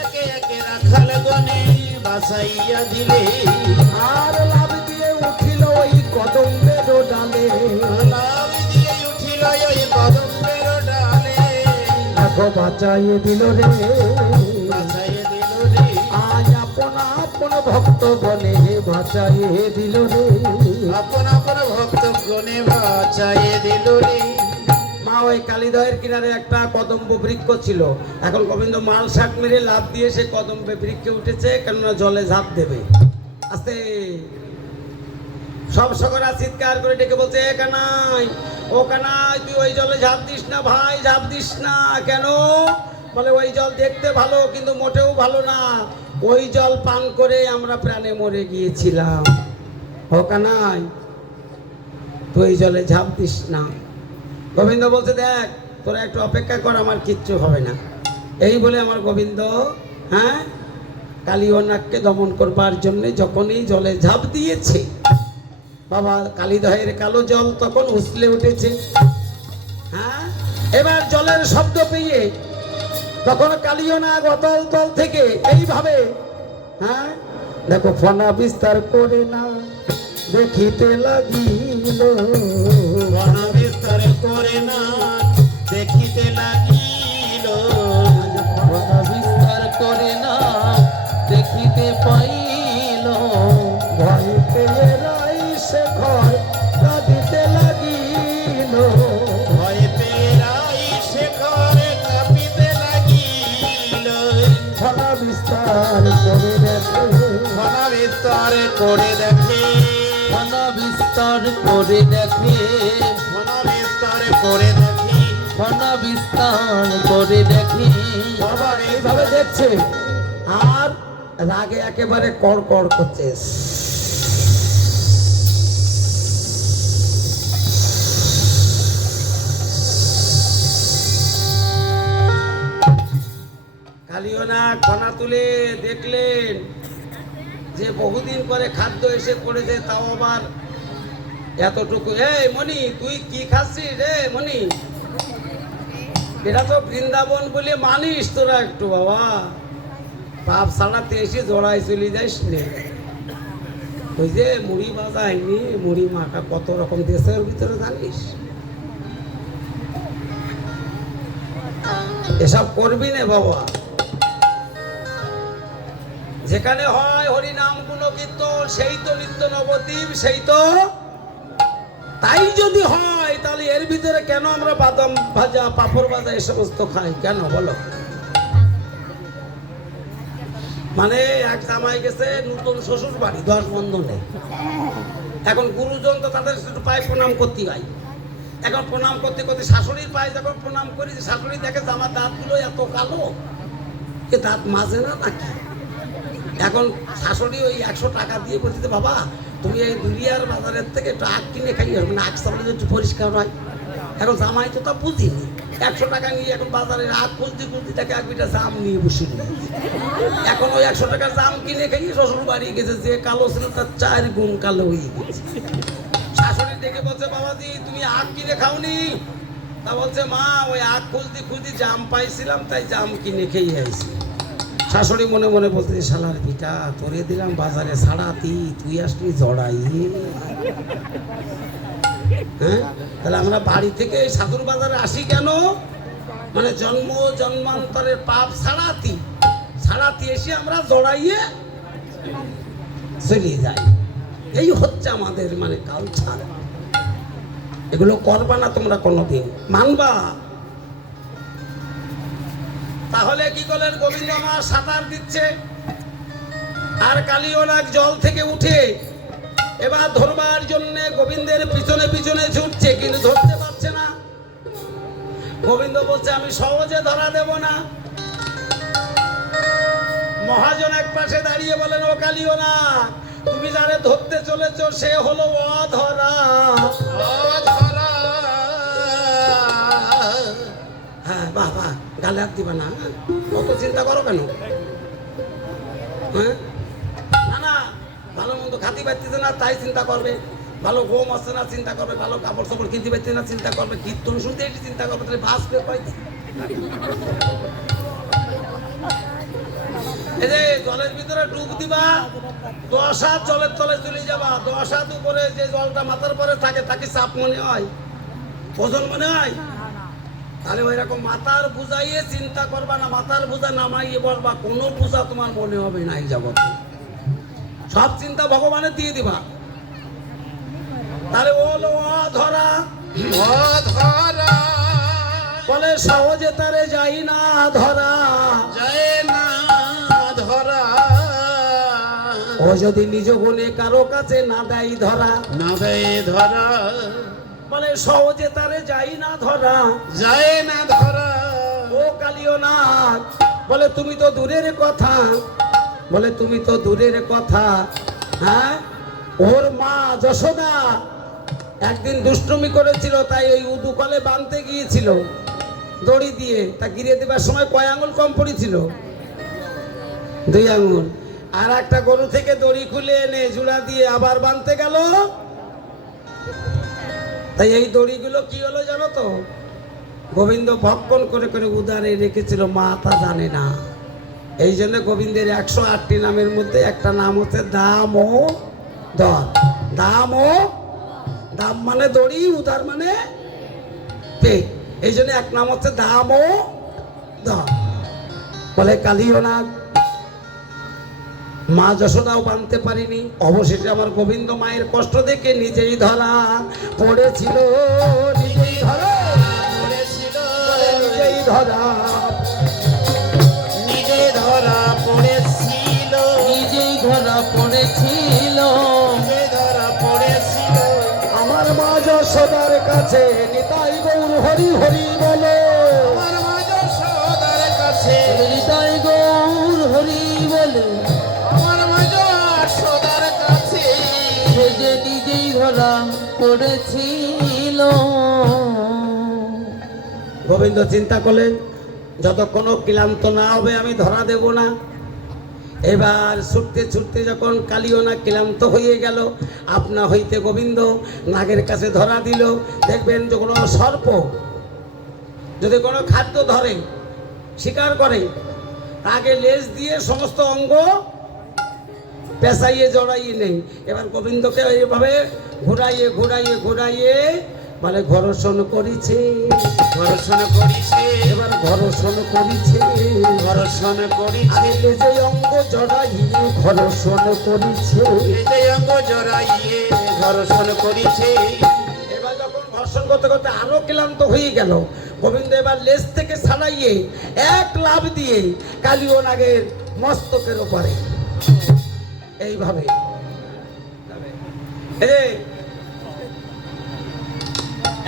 একে একে রাখাল গনে বাসাইয়া দিলে আর লাভ দিয়ে উঠিল ওই কদম্বের ডালে। লাভ দিয়ে উঠিল ওই কদম্বের ডালে দেখো বাঁচাইয়ে দিল রে, বাসাইয়া দিল রে আজ আপন আপন ভক্ত গণে বাঁচাইয়ে দিল রে। আপন আপন ভক্ত গনে বাঁচাইয়ে দিল রে মা ওই কালীদয়ের কিনারে একটা কদম্ব বৃক্ষ ছিল। এখন গোবিন্দ মাল শাক মেরে লাভ দিয়ে সে কদম্বে বৃক্ষে উঠেছে, কেননা জলে ঝাঁপ দেবে। আস্তে সব সকরা চিৎকার করে ডেকে বলছে, এ কানাই, ও কানাই, তুই ওই জলে ঝাঁপ দিস না ভাই, ঝাঁপ দিস না। কেন? বলে ওই জল দেখতে ভালো কিন্তু মোটেও ভালো না, ওই জল পান করে আমরা প্রাণে মরে গিয়েছিলাম। ও কানাই, তুই ওই জলে ঝাঁপ দিস না। গোবিন্দ বলছে, দেখ তোরা একটু অপেক্ষা কর, আমার কিচ্ছু হবে না। এই বলে আমার গোবিন্দ কালী ও নাগকে দমন করবার জন্যে যখনই জলে ঝাঁপ দিয়েছে, বাবা কালীদহের কালো জল তখন উছলে উঠেছে। এবার জলের শব্দ পেয়ে তখন কালীয় নাগ অতল তল থেকে এইভাবে দেখো ফনা বিস্তার করে না দেখিতে লাগিল। বন বিস্তার করে না দেখিতে লাগিল ফনা বিস্তার করে না দেখিতে পাইল। ভয় পেয়ে রাই সে ঘর কাঁদিতে লাগিল। ভয় পেরাই শেখরে কাঁপিতে লাগিল ফনা বিস্তার করে দেখে বন বিস্তার করে দেখে ফনা বিস্তার করে দেখে বন বিস্তার করে দেখি ফনা বিস্তার করে দেখে। বাবা এইভাবে দেখছে আর রাগে একেবারে কড়কড় করছে। কালীয় নাগ ফনা তুলে দেখলেন যে বহুদিন পরে খাদ্য এসে পড়েছে, তাও আবার এতটুকু। এই মণি, তুই কি খাচ্ছিস রে মণি? এটা তো বৃন্দাবন বলে মানিস তোরা একটু, বাবা পাপ ছাড়াতে এসে জড়াই চলে যাইস নে। ওই যে মুড়ি বাজায়নি, মুড়ি মাখা কত রকম দেশের ভিতরে জানিস? এসব করবি না বাবা। যেখানে হয় হরি নাম গুণ কীর্তন, সেই তো নিত্য নবদ্বীপ, সেই তো। তাই যদি হয় তাহলে এর ভিতরে কেন আমরা বাদাম ভাজা পাঁপড় ভাজা এ সমস্ত খাই কেন বলো? মানে এক জামাই গেছে নতুন শ্বশুর বাড়ি 10 বন্ধনে। এখন গুরুজন তো তাদের একটু পায়ে প্রণাম করতে হয়। এখন প্রণাম করতে করতে শাশুড়ির পায়ে যখন প্রণাম করি, শাশুড়ি দেখে যে আমার দাঁতগুলো এত কালো, এ দাঁত মাজে না নাকি। এখন শাশুড়ি ওই 100 টাকা দিয়ে বলছে, বাবা তুমি এই দুলিয়ার বাজারের থেকে একটু আখ কিনে খাইয়ে, মানে আখ সামনে একটু পরিষ্কার হয়। এখন জামাই তো তা বুঝিনি, 100 টাকা নিয়ে এখন বাজারে আখ খুঁজতে খুঁজতে তাকে এক বিটা জাম নিয়ে বসে নিয়ে। এখন ওই 100 টাকার জাম কিনে খাইয়ে শ্বশুর বাড়ি গেছে, যে কালো ছিল তার 4 গুণ কালো হয়ে গেছে। শাশুড়ি ডেকে বলছে, বাবাজি তুমি আখ কিনে খাওনি? তা বলছে, মা ওই আখ খুঁজতে খুঁজতে জাম পাইছিলাম, তাই জাম কিনে খেয়ে আইছি। শাশুড়ি মনে মনে বলতে, শালার পিঠা তোরে দিলাম বাজারে ছাড়াতি, তুই আসলি জড়াই। হ্যাঁ, তাহলে আমরা বাড়ি থেকে সাধুর বাজারে আসি কেন? মানে জন্ম জন্মান্তরের পাপ ছাড়াতি, ছাড়াতি এসে আমরা জড়াইয়ে চলিয়ে যাই। এই হচ্ছে আমাদের মানে কালচার। এগুলো করবা না তোমরা কোনোদিন, মানবা। তাহলে কি করলেন? গোবিন্দ আমার সাঁতার দিচ্ছে, আর কালীনাগ জল থেকে উঠে এবার ধরবার জন্য গোবিন্দের পিছনে পিছনে ছুটছে, কিন্তু ধরতে পারছে না। গোবিন্দ বলছে, আমি সহজে ধরা দেব না। মহাজন এক পাশে দাঁড়িয়ে বলেন, ও কালীনাগ, তুমি যারে ধরতে চলেছ সে হলো অধরা। অধরা। হ্যাঁ, বাহ বাহ, গালে হাত দিবা না, কত চিন্তা করো কেন? হ্যাঁ, না না, ভালো মন্দ খাতি পাইতেছে না তাই চিন্তা করবে, ভালো গম আসছে না চিন্তা করবে, ভালো কাপড় চাপড় কিনতে পারছে না চিন্তা করবে, কীর্তন শুনতে এটি চিন্তা করবে, তাহলে বাস করে পাইতে। এই যে জলের ভিতরে ডুব দিবা, 10 হাত জলের তলে চলে যাবা, 10 হাত উপরে যে জলটা মাথার পরে থাকে তাকে চাপ মনে হয়, ওজন মনে হয়। তাহলে ওই রকম মাথার বুঝাইয়ে চিন্তা করবা না, মাথার বুঝা নামাইয়ে বলবা, কোনো বুঝা তোমার মনে হবে না এই জগতে, সব চিন্তা ভগবানের দিয়ে দিবা। তাহলে ওলো অধরা, অধরা। বলে সহজে তারে যাই না ধরা। যায় না ধরা। ও যদি নিজ গুণে কারো কাছে না দেয় ধরা, না দেয় ধরা। বলে সহজে তারে যাই না ধরা। যায় না ধরা। ও কালীনাগ, বলে তুমি তো দূরের কথা, বলে তুমি তো দূরের কথা। হ্যাঁ, ওর মা যশোদা একদিন দুষ্টুমি করেছিল, তাই ওই উদুকলে বাঁধতে গিয়েছিল দড়ি দিয়ে, তা গিরিয়ে দেবার সময় কয় আঙুল কম পড়েছিল? 2 আঙুল। আর একটা গরু থেকে দড়ি খুলে এনে জোড়া দিয়ে আবার বাঁধতে গেল, তাই এই দড়িগুলো কি হলো জানো তো? গোবিন্দ ভক্ষণ করে করে উদারে রেখেছিল, মা তা জানে না। এই জন্য গোবিন্দের 108টি নামের মধ্যে একটা নাম হচ্ছে দামোদর। দাম মানে দড়ি, উদার মানে পেট, এই জন্য এক নাম হচ্ছে দামোদর। বলে কালীনাগ, মা যশোদাও বানতে পারিনি, অবশেষে আমার গোবিন্দ মায়ের কষ্ট দেখে নিজেই ধরা পড়েছিল, নিজেই ধরা পড়েছিল। নিজেই ধরা, নিজে ধরা পড়েছিল। নিজেই ধরা পড়েছিল। নিজে ধরা পড়েছিল। আমার মা যশোদার কাছে নিতাই গৌর হরি হরি বলে। আমার মা যশোদার কাছে। হৃদয় গৌর হরি বলে, আমার মা যশোদার কাছে। সে যে নিজেই ধরা পড়েছিল। গোবিন্দ চিন্তা করলেন, যতক্ষণ ক্লান্ত না হবে আমি ধরা দেব না। এবার ছুটতে ছুটতে যখন কালীনাগ ক্লান্ত হয়ে গেল, আপনা হইতে গোবিন্দ নাগের কাছে ধরা দিল। দেখবেন যে কোনো সর্প যদি কোনো খাদ্য ধরে, শিকার করে, তাকে লেজ দিয়ে সমস্ত অঙ্গ পেঁচাইয়ে জড়াইয়ে নেই। এবার গোবিন্দকে এইভাবে ঘুরাইয়ে ঘুরাইয়ে ঘুরাইয়ে বলে ঘর্ষণ করিছে, ঘর্ষণ করিছে। এবার ঘর্ষণ করিছে, ঘর্ষণ করিছে। আরে লেজে অঙ্গ জড়াইয়ে ঘর্ষণ করিছে। নিজে অঙ্গ জড়াইয়ে ঘর্ষণ করিছে। এবার যখন ঘর্ষণ করতে করতে আরো ক্লান্ত হয়ে গেল, গোবিন্দ এবার লেজ থেকে ছাড়াইয়ে এক লাফ দিয়ে কালীনাগের মস্তকের ওপরে এইভাবে এই যে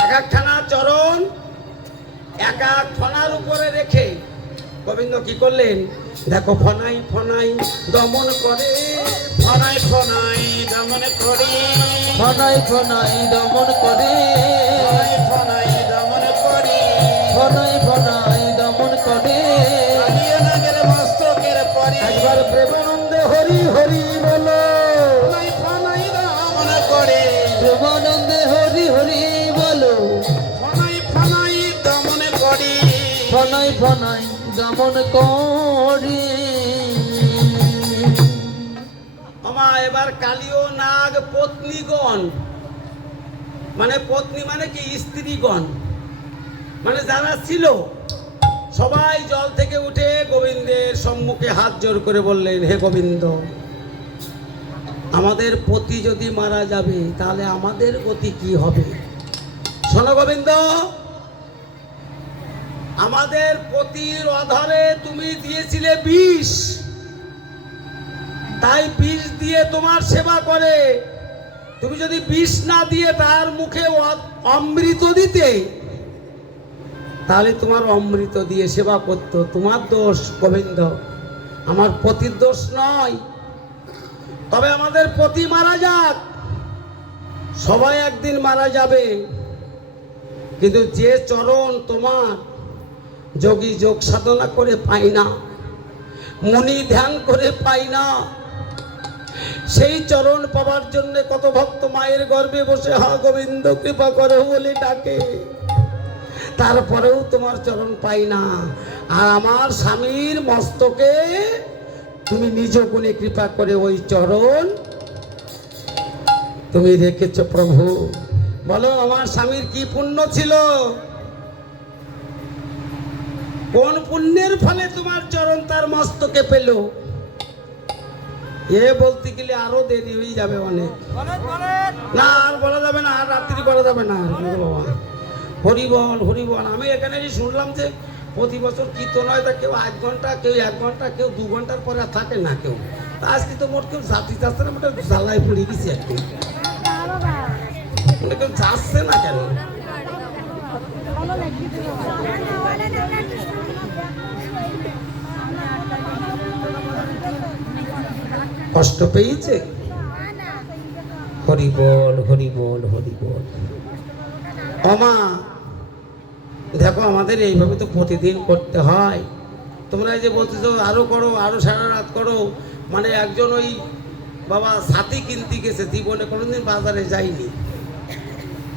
এক একখানা চরণ এক এক ফনার উপরে রেখে গোবিন্দ কি করলেন দেখো ফনাই ফনাই দমন করে ফনাই ফনাই দমন করি ফনাই ফনাই দমন করে ফনাই ফনাই দমন করি ফনাই ফনাই দমন করে কালিয়া নাগের মস্তকের পরি একবার প্রেমানন্দে হরি হরি বলো ফনাই ফনাই দমন করে প্রেমানন্দে হরি হরি বলো ফনাই ফনাই দমন করি ফনাই ফনাই দমন করে আমা এবার কালীয় নাগ পত্নীগণ মানে পত্নী মানে কি স্ত্রীগণ মানে যারা ছিল সবাই জল থেকে উঠে গোবিন্দের সম্মুখে হাত জোর করে বললেন হে গোবিন্দ আমাদের পতি যদি মারা যাবে তাহলে আমাদের গতি কি হবে শোনো গোবিন্দ আমাদের পতির অধরে তুমি দিয়েছিলে বিষ তাই বিষ দিয়ে তোমার সেবা করে তুমি যদি বিষ না দিয়ে তার মুখে অমৃত দিতে তাহলে তোমার অমৃত দিয়ে সেবা করতো তোমার দোষ গোবিন্দ আমার পতির দোষ নয় তবে আমাদের পতি মারা যাক সবাই একদিন মারা যাবে কিন্তু যে চরণ তোমার যোগী যোগ সাধনা করে পাই না মুনি ধ্যান করে পাই না সেই চরণ পাওয়ার জন্য কত ভক্ত মায়ের গর্ভে বসে হা গোবিন্দ কৃপা করো বলে ডাকে তারপরেও তোমার চরণ পাই না আর আমার স্বামীর মস্তকে তুমি নিজ গুণে কৃপা করে ওই চরণ তুমি রেখেছ প্রভু বলো আমার স্বামীর কি পুণ্য ছিল কোন পুণ্যের ফলে তোমার চরণ তার মস্তকে পেল এ বলতে গেলে আরো দেরি হয়ে যাবে অনেক না আর বলা যাবে না আর রাত্রি করা যাবে না বাবা হরিবল হরিবল আমি এখানে শুনলাম যে প্রতি বছর কীর্তন হয় তা কেউ 8 ঘন্টা কেউ 1 ঘন্টা কেউ 2 ঘন্টার পরে আর থাকে না কেউ তা আজকে তো মোট কেউ যাত্রী যাচ্ছে না মোটে জ্বালায় পড়ে গেছি একটু মানে কেউ যাচ্ছে না কেন কষ্ট পেয়েছে হরিবল হরিবল হরিবল অমা দেখো আমাদের এইভাবে তো প্রতিদিন করতে হয় তোমরা এই যে বলতেছো আরো করো আরো সারা রাত করো মানে একজন ওই বাবা ছাতি কিনতে গেছে জীবনে কোনোদিন বাজারে যায়নি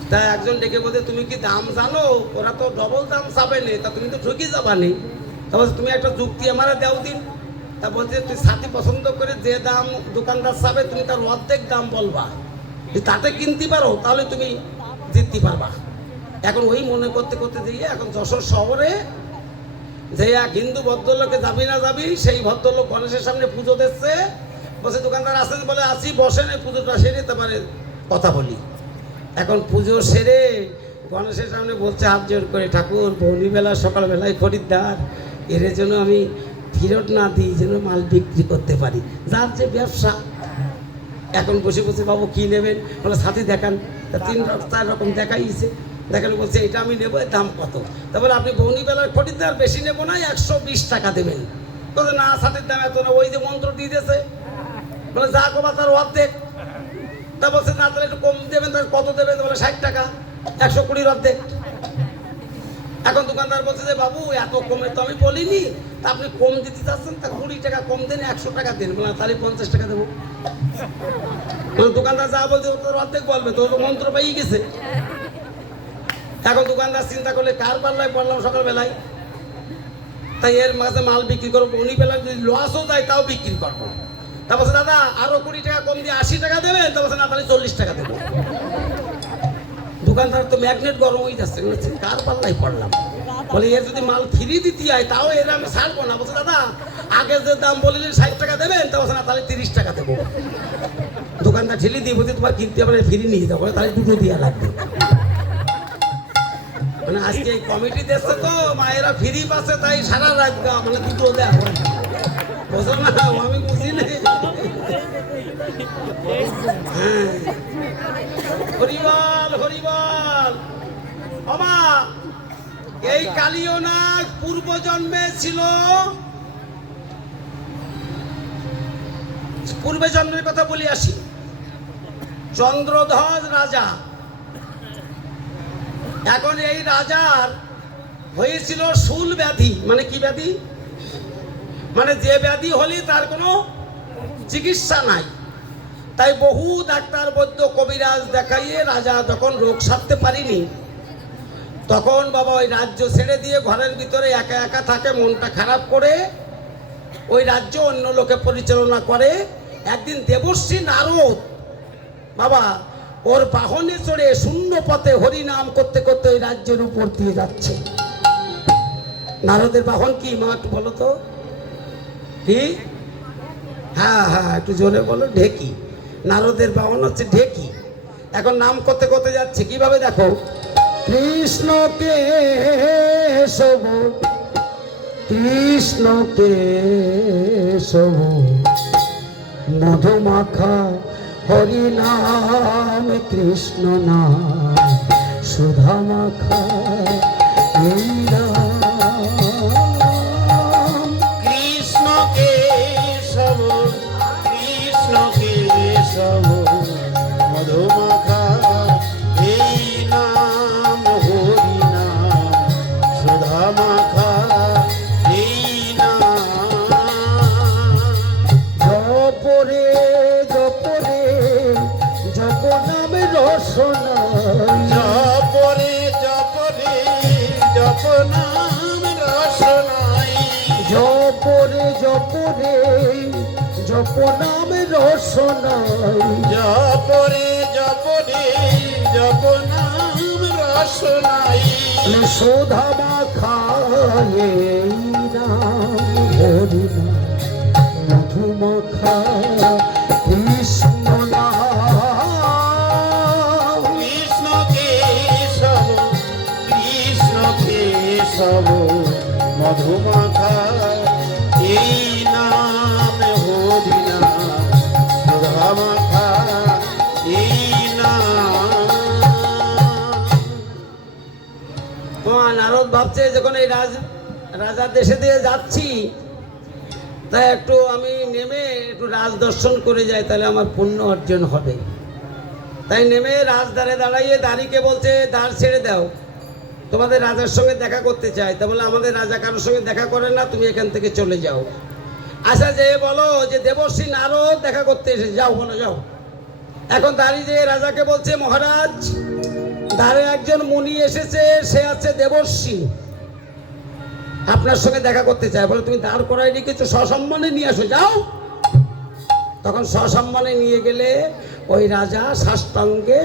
তা একজন ডেকে বলতে তুমি কি দাম জানো ওরা তো ডবল দাম চাবে নে তা তুমি তো ঠকি যাবা নি তারপর তুমি একটা যুক্তি আমার দেও দিন তা বলছে তুই ছাতি পছন্দ করে যে দাম দোকানদার চাবে তুমি তার অর্ধেক দাম বলবা যদি তাতে কিনতে পারো তাহলে তুমি জিততে পারবা এখন ওই মনে করতে করতে দিয়ে এখন যশোর শহরে যে এক হিন্দু ভদ্রলোকে যাবি না যাবি সেই ভদ্রলোক গণেশের সামনে পুজো দিচ্ছে বসে দোকানদার আসেন বলে আসি বসেন এই পুজোটা সেরে তারপরে কথা বলি এখন পুজো সেরে গণেশের সামনে বলছে হাত জোর করে ঠাকুর বৌনিবেলা সকালবেলায় খরিদ্দার এর জন্য আমি ফেরত না দিই যেন মাল বিক্রি করতে পারি যার যে ব্যবসা এখন বসে বসে বাবু কি নেবেন বলে সাথে দেখান তা 3-4 রকম দেখাইছে দেখালে বলছে এটা আমি নেবো এর দাম কত তারপরে আপনি বৌনিবেলার খরিদ্দার বেশি নেবো না 120 টাকা দেবেন বলছে না সাথের দাম এত না ওই যে মন্ত্র দিয়ে দিয়েছে বলে যা কবা তার অর্ধেক তা বলছে না তাহলে একটু কম দেবেন তাহলে কত দেবেন বলে 60 টাকা 120 অর্ধেক এখন দোকানদার বলছে যে বাবু এত কমে তো আমি বলিনি তা আপনি কম দিতে চাচ্ছেন তা 20 টাকা কম দেন 100 টাকা দেন বলে তাহলে 50 টাকা দেবো দোকানদার যা বলছে তোর অর্ধেক বলবে তোর মন্ত্র পেয়ে গেছে এখন দোকানদার চিন্তা করলে কার পাল্লায় পড়লাম সকালবেলায় তাই এর মাঝে মাল বিক্রি করবো উনি বেলায় যদি লসও যায় তাও বিক্রি করবো তা বলছে দাদা আরো 20 টাকা কম দিয়ে 80 টাকা দেবেন তা বলছে না তাহলে 40 টাকা দেবো দোকানদার তো ম্যাগনেট গরম হয়ে যাচ্ছে বলছে কার পাল্লায় পড়লাম বলে এর যদি মাল ফ্রি দিতে হয় তাও এর আমি ছাড়বো না বলছে দাদা আগে যে দাম বললেন 60 টাকা দেবেন তা বলছে না তাহলে 30 টাকা দেবো দোকানদার ঠেলে দিয়ে বলছে তোমার কিনতে পারে ফ্রি নিয়ে যাবো তাহলে দুটো দেওয়া লাগবে মানে আজকে এই কমিটি দেখছে তো মায়েরা ফ্রি পাচ্ছে তাই সারা রাত মানে দুটো দেওয়া বোঝো না, আমি বুঝি না। হ্যাঁ, হরিবল হরিবল। বাবা, এই কালীয় নাগ পূর্ব জন্মে ছিল, পূর্বে জন্মের কথা বলি আসি। চন্দ্রধ্বজ রাজা, এখন এই রাজার হয়েছিল শূল ব্যাধি। মানে কি ব্যাধি? মানে যে ব্যাধি হলে তার কোনো চিকিৎসা নাই, তাই বহু ডাক্তার বৈদ্য কবিরাজ দেখাইয়ে রাজা যখন রোগ সারতে পারিনি, তখন বাবা ওই রাজ্য ছেড়ে দিয়ে ঘরের ভিতরে একা একা থাকে, মনটা খারাপ করে ওই রাজ্য অন্য লোকে পরিচালনা করে। একদিন দেবর্ষি নারদ বাবা ওর বাহনে চড়ে শূন্য পথে হরিনাম করতে করতে ওই রাজ্যের উপর দিয়ে যাচ্ছে। নারদের বাহন কি মা একটু বলো তো? কি? হ্যাঁ হ্যাঁ, একটু জোরে বলো। ঢেকি। নারদের বাহন হচ্ছে ঢেকি। এখন নাম করতে করতে যাচ্ছে কিভাবে দেখো। কৃষ্ণ কেশব কৃষ্ণ কেশব মধুমাখা হরি নাম কৃষ্ণ নাম সুধা মাখা এই নাম। কৃষ্ণ কেশব কৃষ্ণ কেশব মধুমাখা এই নাম হরি নাম সুধা মাখা এই নাম। জপরে জপরে জপ নামে রসনা জপরে জপরে জপ নাম রসনাই। জপরে জপরে জপ নামে রসনাই। জপরে জপরে জপ নাম রসনাই। সুধা মাখায় নাম হরি নাম মধুমাখা কৃষ্ণ নাম। কৃষ্ণ কেশব কৃষ্ণ কেশব মধুমাখা এই নাম হরি নাম সুধা মাখা এই নাম। নারদ ভাবছে যখন এই রাজার দেশে দিয়ে যাচ্ছি, তাই একটু আমি নেমে একটু রাজ দর্শন করে যাই, তাহলে আমার পুণ্য অর্জন হবে। তাই নেমে রাজদ্বারে দাঁড়াইয়ে দাঁড়িকে বলছে, দ্বার ছেড়ে দাও, তোমাদের রাজার সঙ্গে দেখা করতে চাই। তা বলে, আমাদের রাজা কারোর সঙ্গে দেখা করে না, তুমি এখান থেকে চলে যাও। আচ্ছা, যে বলো যে দেবর্ষি নারদ দেখা করতে এসে, যাও বলো যাও। এখন দাঁড়িয়ে যে রাজাকে বলছে, মহারাজ দ্বারে একজন মুনি এসেছে, সে আছে দেবর্ষি, আপনার সঙ্গে দেখা করতে চায়। বলে, তুমি দাঁড় করাই রেখেছো, সসম্মানে নিয়ে আসো, যাও। তখন সসম্মানে নিয়ে গেলে ওই রাজা সাষ্টাঙ্গে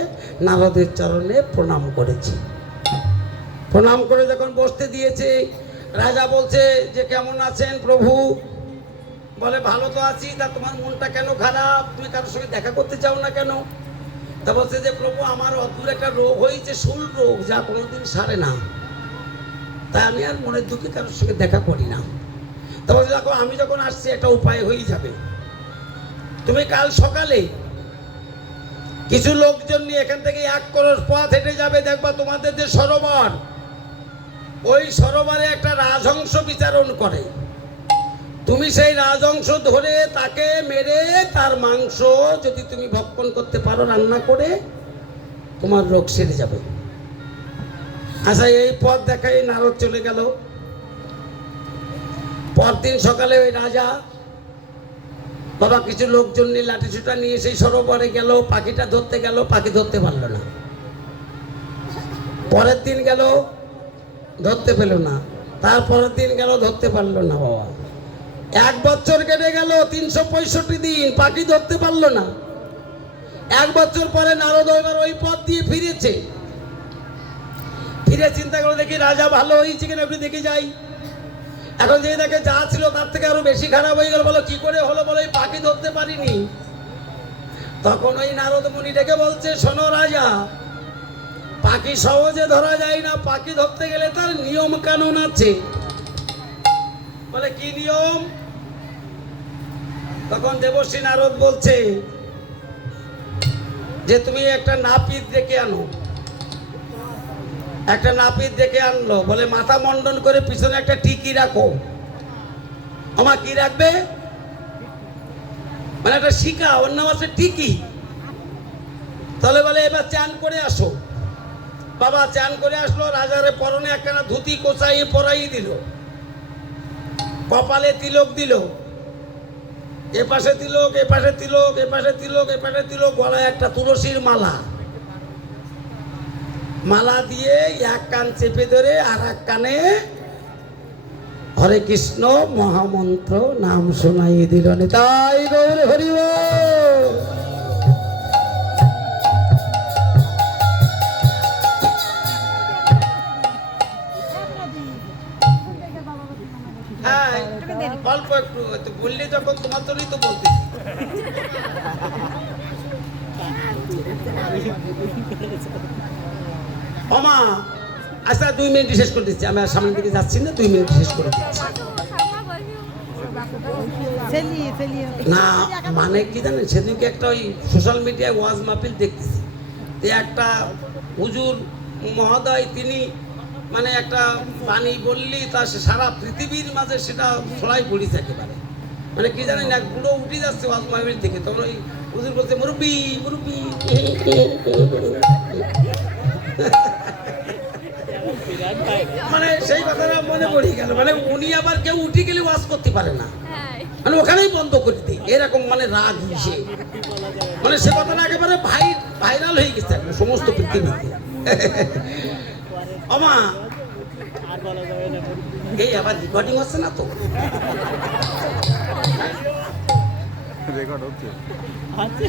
নারদের চরণে প্রণাম করেছে। প্রণাম করে যখন বসতে দিয়েছে, রাজা বলছে যে কেমন আছেন প্রভু? বলে, ভালো তো আছি। তা তোমার মনটা কেন খারাপ? তুমি কারোর সঙ্গে দেখা করতে চাও না কেন? তা বলছে যে প্রভু, আমার অদ্ভুত একটা রোগ হয়েছে, শূল রোগ, যা কোনোদিন সারে না, তাই আমি আর মনের দুঃখে কারোর সঙ্গে দেখা করি না। তা বলছে, দেখো আমি যখন আসছি একটা উপায় হয়ে যাবে। তুমি কাল সকালে কিছু লোকজন নিয়ে এখান থেকে 1 ক্রোশ পথ হেঁটে যাবে, দেখবা তোমাদের যে সরোবর, ওই সরোবরে একটা রাজহংস বিচারণ করে। তুমি সেই রাজহংস ধরে তাকে মেরে তার মাংস যদি তুমি ভক্ষণ করতে পারো রান্না করে, তোমার রোগ সেরে যাবে। আচ্ছা, এই পথ দেখাই নারদ চলে গেল। পরদিন সকালে ওই রাজা বাবা কিছু লোকজন নিয়ে লাঠিসুটা নিয়ে সেই সরোবরে গেল, পাখিটা ধরতে গেল, পাখি ধরতে পারলো না। পরের দিন গেল, ধরতে পেল না। তারপরের দিন গেল, ধরতে পারলো না। বাবা 1 বছর কেটে গেল, 365 দিন, পাখি ধরতে পারলো না। 1 বছর পরে নারদ এবার ওই পথ দিয়ে ফিরেছে। ফিরে চিন্তা করে দেখি রাজা ভালো হয়েছে কিনা, একটু দেখে যাই। এখন যে দেখে যা ছিল তার থেকে আরো বেশি খারাপ হয়ে গেল। বলো, কি করে হলো? বলো, এই পাখি ধরতে পারিনি। তখন ওই নারদ মুনি ডেকে বলছে, শোনো রাজা, পাখি সহজে ধরা যায় না, পাখি ধরতে গেলে তার নিয়ম কানুন আছে। বলে, কি নিয়ম? তখন দেবশ্রী নারদ বলছে যে তুমি একটা নাপিত ডেকে আনো। একটা নাপিত ডেকে আনলো, বলে মাথা মন্ডন করে পিছনে একটা টিকি রাখো। আমার কি রাখবে? মানে একটা শিকা, ওর নাম আছে টিকি। তাহলে বলে এবার চান করে আসো। বাবা চান করে আসলো, রাজারে পরনে একখানা ধুতি কোচাইয়ে পরাই দিল, কপালে তিলক দিল, এপাশে তিলক, এপাশে তিলক, এপাশে তিলক, এপাশে তিলক, গলায় একটা তুলসীর মালা। মালা দিয়ে এক কান চেপে ধরে আর এক কানে হরে কৃষ্ণ মহামন্ত্র নাম শোনাই দিল। তাই গৌর হরি বল। হ্যাঁ, অল্প একটু তো বললে যখন তোমার তোরই তো বলতে। ওমা আচ্ছা 2 মিনিট শেষ করে দিচ্ছি, আমি আর সামনের দিকে যাচ্ছি না, 2 মিনিট শেষ করে দিচ্ছি। না মানে কি জানেন, সেদিনকে একটা ওই সোশ্যাল মিডিয়ায় ওয়াজ মাহফিল দেখতেছি, তো একটা হুজুর মহোদয় তিনি মানে একটা বাণী বললি তা সারা পৃথিবীর মাঝে সেটা ছড়াই পড়িছে একেবারে। মানে কি জানেন, এক বুড়ো উঠে যাচ্ছে ওয়াজ মাহফিল থেকে, তখন ওই হুজুর বলছে মুরব্বি মুরব্বি। মানে সেই কথাটা মনে পড়ে গেল, মানে উনি আবার কেউ উঠে গেলে ওয়াজ করতে পারে না, মানে ওখানেই বন্ধ করে দিই, এরকম মানে রাগ হিসে। মানে সে কথাটা একেবারে ভাইরাল হয়ে গেছে সমস্ত পৃথিবীতে। আমা এই আবার রেকর্ডিং হচ্ছে না তো?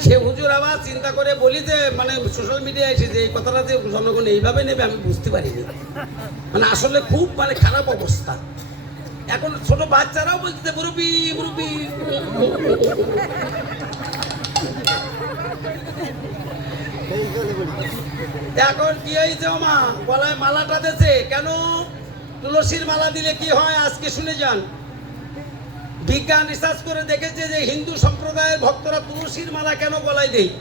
সে হুজুর আবার চিন্তা করে বলি যে মানে সোশ্যাল মিডিয়ায় এসে যে এই কথাটা যে জনগণ এইভাবে নেবে আমি বুঝতে পারিনি। মানে আসলে খুব মানে খারাপ অবস্থা। এখন ছোট বাচ্চারাও বলছে মুরব্বি মুরব্বি। এখন কি হয়েছে মা, গলায় মালাটা দিয়েছে কেন? তুলসীর মালা দিলে কি হয় আজকে শুনে যান। বিজ্ঞান রিসার্চ করে দেখেছে যে হিন্দু সম্প্রদায়ের ভক্তরা তুলসীর মালা কেন গলায় দেয়।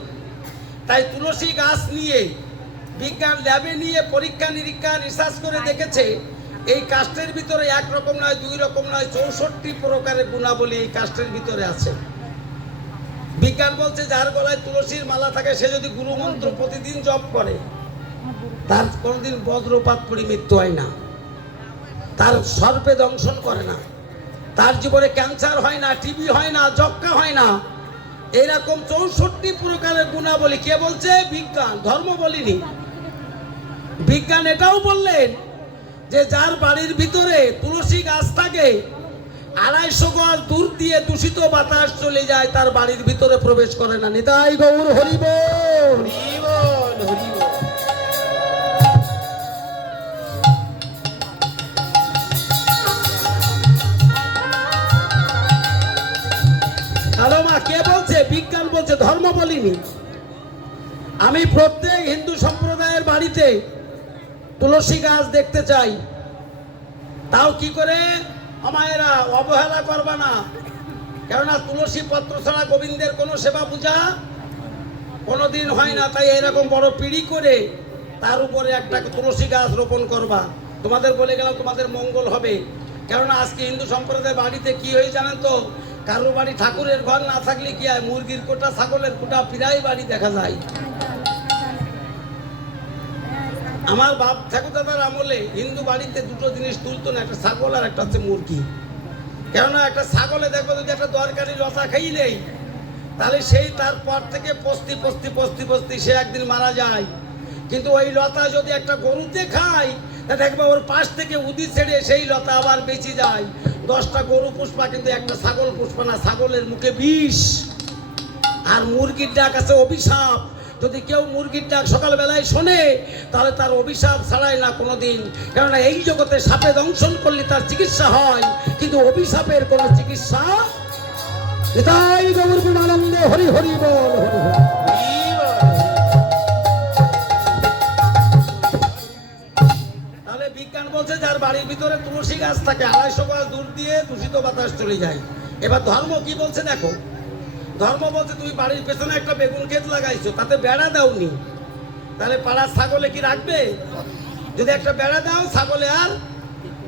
তাই তুলসী গাছ নিয়ে বিজ্ঞান ল্যাবে নিয়ে পরীক্ষা নিরীক্ষা রিসার্চ করে দেখেছে এই কাষ্টের ভিতরে এক রকম নয়, 2 রকম নয়, 64 প্রকারের গুণাবলী এই কাষ্টের ভিতরে আছে। বিজ্ঞান বলছে যার গলায় তুলসীর মালা থাকে সে যদি গুরুমন্ত্র প্রতিদিন জপ করে তার কোনোদিন বজ্রপাত পড়ে মৃত্যু হয় না, তার সর্পে দংশন করে না, তার জীবনে ক্যান্সার হয় না, টিবি হয় না, যক্ষ্মা হয় না। এরকম 64 প্রকারের গুণাবলী কে বলছে? বিজ্ঞান, ধর্ম বলিনি। বিজ্ঞান এটাও বললেন যে যার বাড়ির ভিতরে তুলসী গাছ থাকে 250 গজ দূর দিয়ে দূষিত বাতাস চলে যায়, তার বাড়ির ভিতরে প্রবেশ করে না। নিতাই গৌর হরি বল। হ্যালো মা, কে বলছে? বিজ্ঞান বলছে, ধর্ম বলিনি। আমি প্রত্যেক হিন্দু সম্প্রদায়ের বাড়িতে তুলসী গাছ দেখতে চাই। তাও কি করে? আমায়েরা অবহেলা করবা না, কেননা তুলসী পত্র ছাড়া গোবিন্দের কোনো সেবা পূজা কোনোদিন হয় না। তাই এরকম বড় পিড়ি করে তার উপরে একটা তুলসী গাছ রোপণ করবা। তোমাদের বলে গেলাম তোমাদের মঙ্গল হবে। কেননা আজকে হিন্দু সম্প্রদায়ের বাড়িতে কি হয়ে জানেন তো, কারোর বাড়ি ঠাকুরের ঘর না থাকলে কি হয়, মুরগির কোটা, ছাগলের কোটা প্রায় বাড়ি দেখা যায়। আমার বাপ ঠাকুরদাদার আমলে হিন্দু বাড়িতে 2টো জিনিস তুলতো না, একটা ছাগল আর একটা হচ্ছে মুরগি। কেননা একটা ছাগলে দেখবো যদি একটা দরকারি লতা খাই নেই তাহলে সেই তারপর থেকে পস্তি সে একদিন মারা যায়। কিন্তু ওই লতা যদি একটা গরুতে খায় তা দেখবে ওর পাশ থেকে উদি ছেড়ে সেই লতা আবার বেঁচে যায়। 10টা গরু পুষ্পা কিন্তু একটা ছাগল পুষ্পা না, ছাগলের মুখে বিষ। আর মুরগির ডাক আছে অভিশাপ। যদি কেউ মুরগির ডাক সকালবেলায় শোনে তাহলে তার অভিশাপ ছাড়াই না কোনোদিন। কেননা এই জগতে সাপে দংশন করলে তার চিকিৎসা হয়, কিন্তু অভিশাপের কোনো চিকিৎসা। তাই গৌর আনন্দে হরি হরি বল, হরি হরি। তাহলে বিজ্ঞান বলছে যার বাড়ির ভিতরে তুলসী গাছ থাকে 250 গজ দূর দিয়ে দূষিত বাতাস চলে যায়। এবার ধর্ম কি বলছে দেখো, ধর্ম বলছে তুমি বাড়ির পেছনে একটা বেগুন ক্ষেত লাগাইছো, তাতে বেড়া দাওনি, তাহলে পাড়ার ছাগলে কি রাখবে? যদি একটা বেড়া দাও ছাগলে আর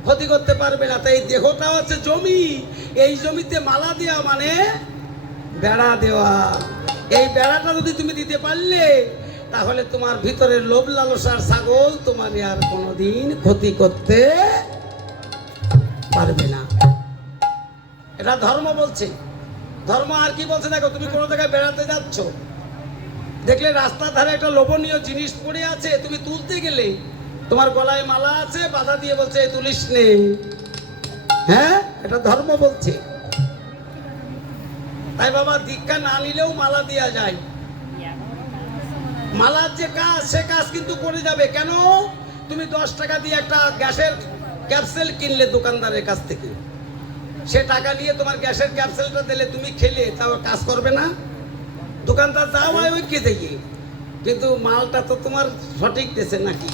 ক্ষতি করতে পারবে না। তাই দেহটা হচ্ছে জমি, এই জমিতে মালা দেওয়া মানে বেড়া দেওয়া। এই বেড়াটা যদি তুমি দিতে পারলে তাহলে তোমার ভিতরের লোভ লালসার ছাগল তোমার আর কোনোদিন ক্ষতি করতে পারবে না। এটা ধর্ম বলছে। ধর্ম আর কি বলছে দেখো, তুমি কোনো জায়গায় বেড়াতে যাচ্ছ, দেখলে রাস্তার ধারে একটা লোভনীয় জিনিস পড়ে আছে, তুমি তুলতে গেলে তোমার গলায় মালা আছে, বাধা দিয়ে বলছে এই তুলিস নে। হ্যাঁ, এটা ধর্ম বলছে। তাই বাবা দীক্ষা না নিলেও মালা দেওয়া যায়। মালার যে কাজ সে কাজ কিন্তু করে যাবে। কেন? তুমি 10 টাকা দিয়ে একটা গ্যাসের ক্যাপসুল কিনলে দোকানদারের কাছ থেকে, সে টাকা নিয়ে তোমার গ্যাসের ক্যাপসুলটা দিলে, তুমি খেলে, তাও কাজ করবে না? দোকানদার যাও হয় ওই কে দেখি, কিন্তু মালটা তো তোমার সঠিক দিয়েছে নাকি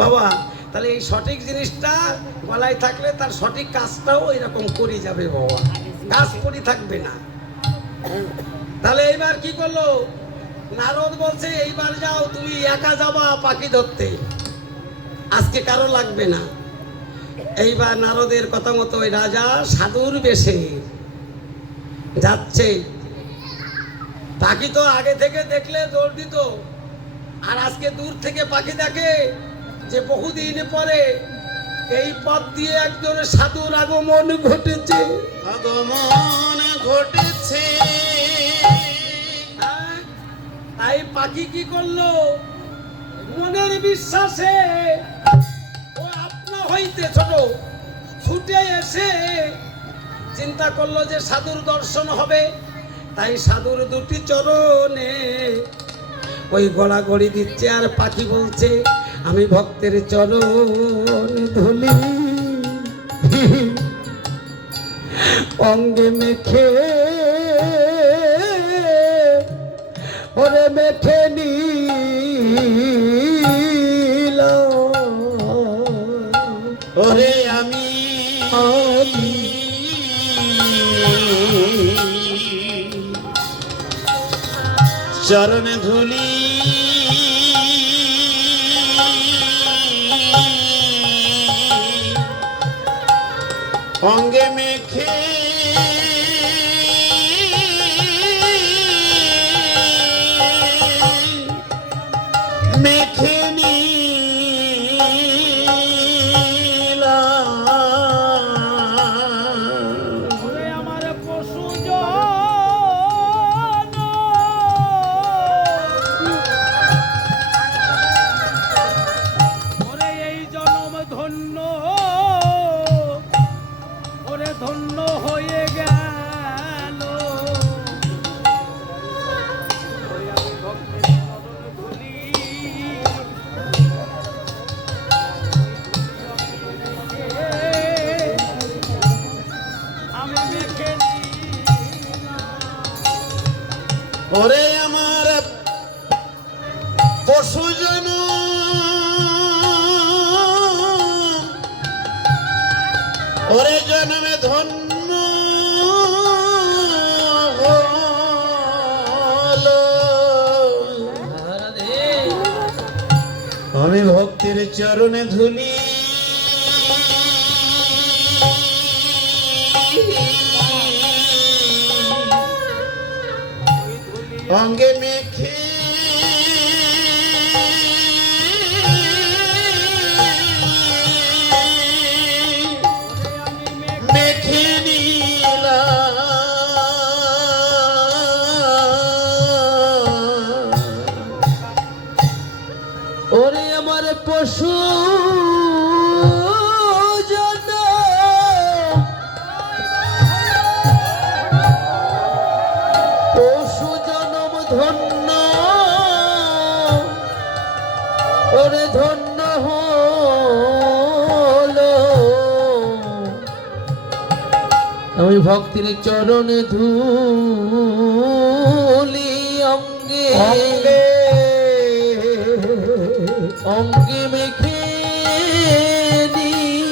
বাবা? তাহলে এই সঠিক জিনিসটা গলায় থাকলে তার সঠিক কাজটাও এরকম করে যাবে বাবা, কাজ করে থাকবে না। তাহলে এইবার কি করলো? নারদ বলছে এইবার যাও, তুমি একা যাবা পাখি ধরতে, আজকে কারো লাগবে না। এইবার নারদের কথা মতো ওই রাজা সাধুর বেশে যাচ্ছে। পাখি তো আগে থেকে দেখলে দৌড় দিত, আর আজকে দূর থেকে পাখি দেখে যে বহুদিন পরে এই পথ দিয়ে একজন সাধুর আগমন ঘটেছে। আগমন ঘটেছে। হ্যাঁ? তাই পাখি কি করলো? মনের বিশ্বাসে ও আপনা হইতে ছোট ছুটে এসে চিন্তা করলো যে সাধুর দর্শন হবে। তাই সাধুর দুটি চরণে ওই গড়াগড়ি দিচ্ছে, আর পাখি বলছে আমি ভক্তের চরণ ধুলি অঙ্গে মেখে, ওরে মেখে নিলাম, ওরে আমি চরণে ধুলি অঙ্গে মেখে মেখে নিলাম। ওরে আমার পশু ওরে এই জনম ধন্য, ওরে ধন্য হয়ে গেল। ওরে আমি ভক্তের চরণ ধুলি, আমি মেখে ওরে আমার পশু জন, ওরে জন্মে ধন্য হলো। আমি ভক্তির চরণে ধুলি অঙ্গে মেখে মেখে নিলাম। ওরে আমার পশু জন, পশু জনম ধন্য, ওরে ধন্য হলো। আমি ভক্তির চরণে ধুলি অঙ্গে অঙ্গে অঙ্গে মেখে দিলাম।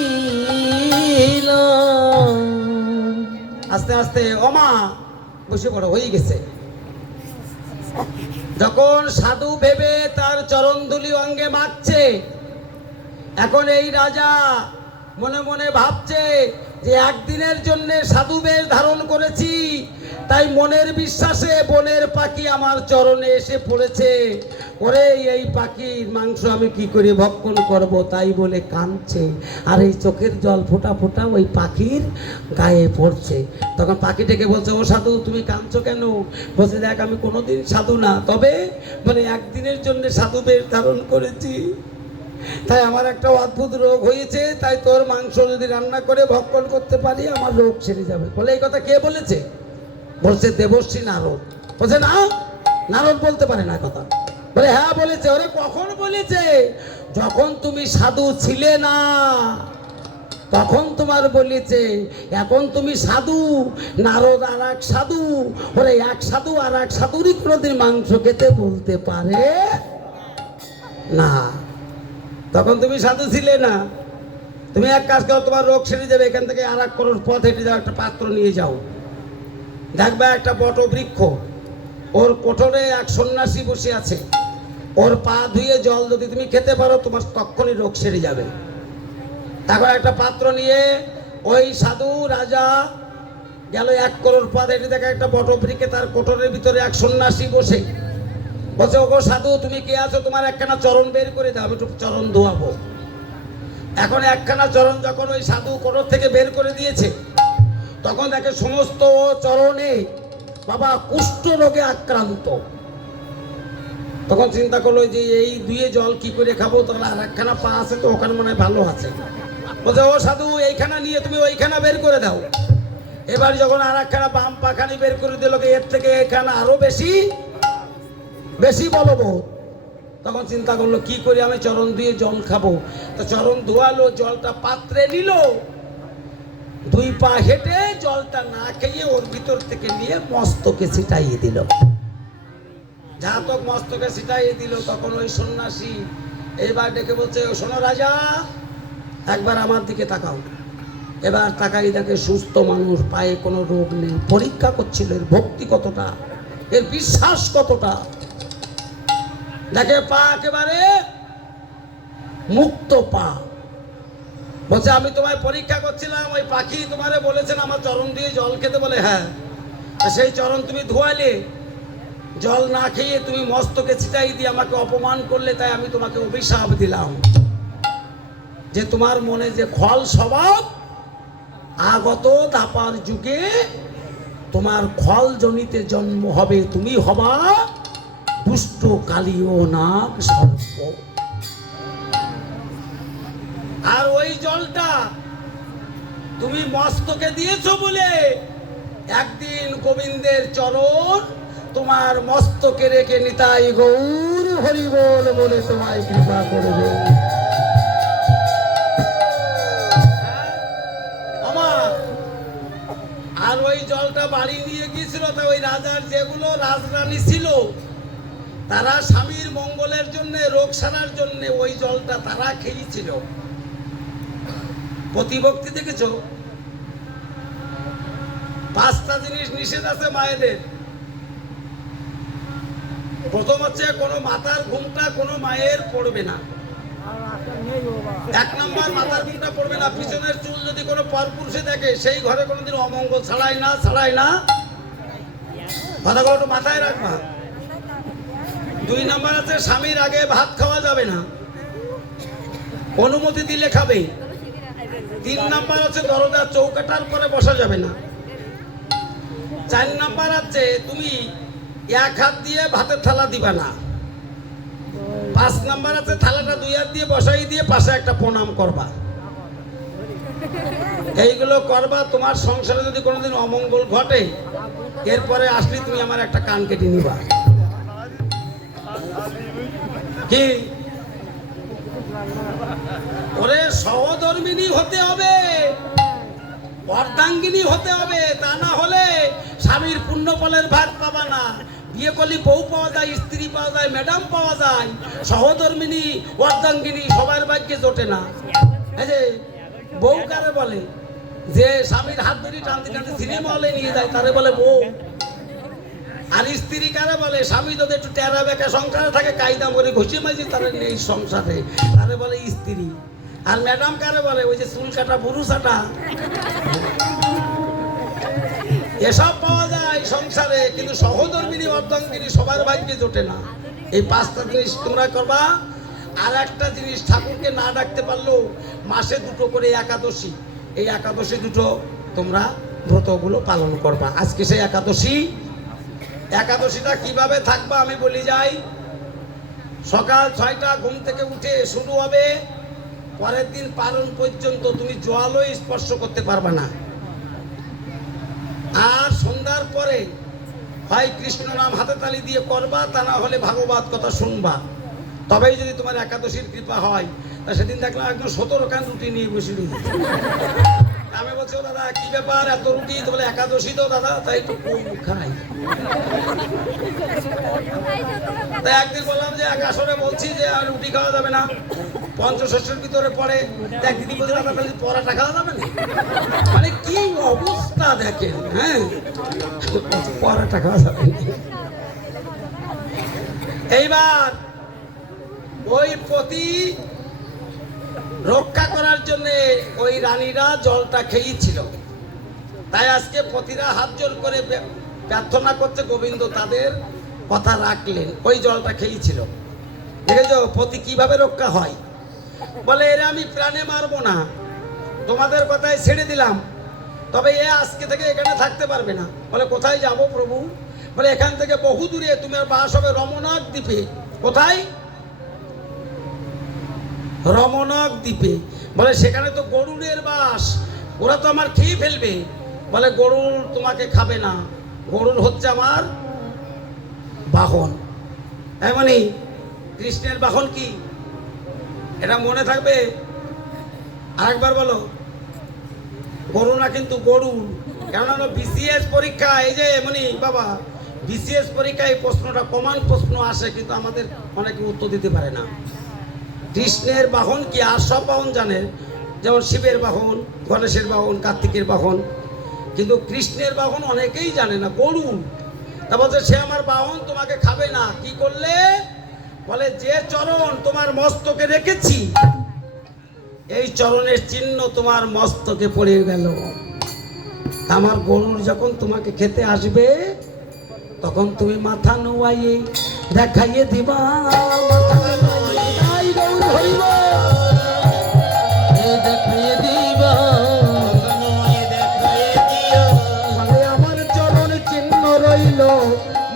আস্তে আস্তে। ওমা বসে পড়ো, হয়ে গেছে। যখন সাধু ভেবে তার চরণধুলি অঙ্গে মাখছে, এখন এই রাজা মনে মনে ভাবছে যে একদিনের জন্য সাধু বেশ ধারণ করেছি, তাই মনের বিশ্বাসে বনের পাখি আমার চরণে এসে পড়েছে। ওরে এই পাখির মাংস আমি কি করে ভক্ষণ করব, তাই বলে কাঁদছে। আর এই চোখের জল ফোঁটা ফোঁটা ওই পাখির গায়ে পড়ছে। তখন পাখিটাকে বলছে, ও সাধু তুমি কাঁদছো কেন? বলছে, দেখ আমি কোনোদিন সাধু না, তবে মানে একদিনের জন্য সাধু বেশ ধারণ করেছি, তাই আমার একটা অদ্ভুত রোগ হয়েছে, তাই তোর মাংস যদি রান্না করে ভক্ষণ করতে পারি আমার রোগ সেরে যাবে। বলে এই কথা কে বলেছে? বলছে দেবশ্রী নারদ। বলছে না, নারদ বলতে পারে না কথা। বলে হ্যাঁ বলেছে। ওরে কখন বলেছে? যখন তুমি সাধু ছিলে না তখন তোমার বলেছে। এখন তুমি সাধু, নারদ আর এক সাধু। ওরে এক সাধু আর এক সাধুরই কোনোদিন মাংস খেতে বলতে পারে না। তখন তুমি সাধু ছিলে না। তুমি এক কাজ করো, তোমার রোগ সেরে যাবে। এখান থেকে আর এক করোড় পথ হেঁটে যাও, একটা পাত্র নিয়ে যাও, দেখবে একটা বট বৃক্ষ, ওর কোঠরে এক সন্ন্যাসী বসে আছে। ওর পা ধুয়ে জল যদি তুমি খেতে পারো তোমার তখনই রোগ সেরে যাবে। তারপর একটা পাত্র নিয়ে ওই সাধু রাজা গেল 1 করোড় পথ হেঁটে, দেখে একটা বট বৃক্ষে তার কোঠরের ভিতরে এক সন্ন্যাসী বসে। বলছে, ওগো সাধু তুমি কে আছো? তোমার একখানা চরণ বের করে দাও, আমি একটু চরণ ধোয়াবো। এখন একখানা চরণ যখন ওই সাধু কোঠর থেকে বের করে দিয়েছে, তখন দেখে সমস্ত চরণে বাবা কুষ্ঠ রোগে আক্রান্ত। তখন চিন্তা করলো যে এই দুয়ে জল কি করে খাবো, তাহলে আর একখানা পা আছে তো ওখানে মনে হয় ভালো আছে। বলছে, ও সাধু এইখানা নিয়ে তুমি ওইখানা বের করে দাও। এবার যখন আর একখানা বাম পাখানি বের করে দিল, এর থেকে এখানে আরো বেশি বলবোধ। তখন চিন্তা করলো কি করে আমি চরণ দিয়ে জল খাবো। তো চরণ ধোয়ালো, জলটা পাত্রে নিল, 2 পা হেঁটে জলটা না খেয়ে ওর ভিতর থেকে নিয়ে মস্তকে ছিটাইয়ে দিল। যা তক মস্তকে ছিটাইয়ে দিল, তখন ওই সন্ন্যাসী এইবার ডেকে বলছে, শোনো রাজা, একবার আমার দিকে তাকাও। এবার তাকাই দেখে সুস্থ মানুষ, পায়ে কোনো রোগ নেই। পরীক্ষা করছিল এর ভক্তি কতটা, এর বিশ্বাস কতটা। দেখে পা একেবারে মুক্ত পা। বলছে, আমি তোমায় পরীক্ষা করছিলাম, ওই পাখি তোমারে বলেছেন আমার চরণ দিয়ে জল খেতে। বলে হ্যাঁ। সেই চরণ তুমি ধোয়ালে, জল না খেয়ে তুমি মস্তকে ছিটাই দিয়ে আমাকে অপমান করলে, তাই আমি তোমাকে অভিশাপ দিলাম যে তোমার মনে যে খল স্বভাব, আগত দাপার যুগে তোমার খল জনিতে জন্ম হবে, তুমি হবা দুষ্ট কালীয় নাগ সর্প। আর ওই জলটা তুমি মস্তকে দিয়েছো বলে একদিন গোবিন্দের চরণ তোমার মস্তকে রেখে নিতাই গৌর হরি বল বলে তোমায় কৃপা করবে। আর ওই জলটা বাড়ি নিয়ে গিয়েছিল, তা ওই রাজার যেগুলো রাজরানী ছিল তারা স্বামীর মঙ্গলের জন্য, রোগ সারার জন্য ওই জলটা তারা খেয়েছিল। প্রতিভক্তি দেখেছো? 5টা জিনিস নিষেধ আছে মায়েদের। প্রথম হচ্ছে কোনো মাথার ঘুমটা কোনো মায়ের পড়বে না। 1 নম্বর মাথার ঘুমটা পড়বে না। পিছনের চুল যদি কোনো পরপুরুষে দেখে সেই ঘরে কোনোদিন অমঙ্গল ছাড়াই না। কথাগুলো একটু মাথায় রাখবা। 2 নম্বর আছে স্বামীর আগে ভাত খাওয়া যাবে না, অনুমতি দিলে খাবে। 3 নম্বর আছে দরজার চৌকাটার পরে বসা যাবে না। 4 নম্বর আছে তুমি 1 হাত দিয়ে ভাতের থালা দিবা না। 5 নম্বর আছে থালাটা 2 হাত দিয়ে বসাই দিয়ে পাশে একটা প্রণাম করবা। এইগুলো করবা। তোমার সংসারে যদি কোনোদিন অমঙ্গল ঘটে, এরপরে আসলে তুমি আমার একটা কান কেটে নিবা। কি ওরে সহধর্মিনী হতে হবে, অর্ধাঙ্গিনী হতে হবে, তা না হলে স্বামীর পুণ্য ফলের ভাগ পাবা না। বিয়ে করলে বউ পাওয়া যায়, স্ত্রী পাওয়া যায়, ম্যাডাম পাওয়া যায়, সহধর্মিনী অর্ধাঙ্গিনী সবার ভাগ্যে জোটে না। এই যে বউ কারে বলে, যে স্বামীর হাত ধরে টানতে টানতে সিনেমা হলে নিয়ে যায় তারে বলে বউ। আর স্ত্রী কারে বলে? স্বামী যদি একটু টেরা বেঁকা সংসারে থাকে, কায়দা করে ঘষি মাঝি তারা নেই সংসারে, তারে বলে স্ত্রী। আর ম্যাডাম কারে বলে? ওই যে চুল কাটা পুরুষাটা। এসব পাওয়া যায় সংসারে, কিন্তু সহধর্মিনী অর্ধাঙ্গিনী সবার ভাগ্যে জোটে না। এই 5টা জিনিস তোমরা করবা। আর একটা জিনিস, ঠাকুরকে না ডাকতে পারলেও মাসে 2টো করে একাদশী, এই একাদশী 2টো তোমরা ব্রতগুলো পালন করবা। আজকে সেই একাদশী। একাদশীটা কিভাবে থাকবা আমি বলি যাই। সকাল 6টা ঘুম থেকে উঠে শুরু হবে, পরের দিন পালন পর্যন্ত তুমি জলও স্পর্শ করতে পারবা না। আর সন্ধ্যার পরে হয় কৃষ্ণ নাম হাতে তালি দিয়ে করবা, তা না হলে ভাগবত কথা শুনবা। তবেই যদি তোমার একাদশীর কৃপা হয়। তা সেদিন দেখলাম একদম 17 খান রুটি নিয়ে বসে রয়েছে। আমি বলছি, দাদা কি ব্যাপার এত রুটি? তো বলে একাদশী তো দাদা, তাই একটু কম খাই। তাই একদিন বললাম যে আসরে বলছি যে আর রুটি খাওয়া যাবে না, পঞ্চষষ্ঠীর ভিতরে পড়ে। এক দিদি বলছে, দাদা তাহলে পরাটা খাওয়া যাবে না? মানে কি অবস্থা দেখেন। হ্যাঁ, পরাটা খাওয়া যাবে না। এইবার ওই পতি রক্ষা করার জন্য ওই রানীরা জলটা খেয়েছিল। তাই আজকে পতিরা হাত জোর করে প্রার্থনা করছে, গোবিন্দ তাদের কথা রাখলেন, ওই জলটা খেয়েছিল। দেখেছো পতি কিভাবে রক্ষা হয়? বলে, এরা আমি প্রাণে মারবো না, তোমাদের কথায় ছেড়ে দিলাম, তবে এ আজকে থেকে এখানে থাকতে পারবে না। বলে, কোথায় যাব প্রভু? বলে, এখান থেকে বহু দূরে তোমার বাস হবে রমনাক দ্বীপে। কোথায়? রমনাক দ্বীপে। বলে, সেখানে তো গরুড়ের বাস, ওরা তো আমার খেয়ে ফেলবে। বলে, গরুড় তোমাকে খাবে না, গরুড় হচ্ছে আমার বাহন। এমনই কৃষ্ণের বাহন কি? এটা মনে থাকবে। আরেকবার বলো, গরু না কিন্তু গরুড়। কেননা বিসিএস পরীক্ষা, এই যে এমনই বাবা, বিসিএস পরীক্ষায় এই প্রশ্নটা কমন প্রশ্ন আসে, কিন্তু আমাদের অনেকে উত্তর দিতে পারে না। কৃষ্ণের বাহন কি? আর সব বাহন জানে, যেমন শিবের বাহন, গণেশের বাহন, কার্তিকের বাহন, কিন্তু কৃষ্ণের বাহন অনেকেই জানে না, গরু। তা বলছে, সে আমার বাহন, তোমাকে খাবে না। কি করলে? বলে, যে চরণ তোমার মস্তকে রেখেছি, এই চরণের চিহ্ন তোমার মস্তকে পড়ে গেল। আমার গরুর যখন তোমাকে খেতে আসবে, তখন তুমি মাথা নোয়াইয়ে দেখাইয়ে দিবা। আমার চরণ চিহ্ন রইল,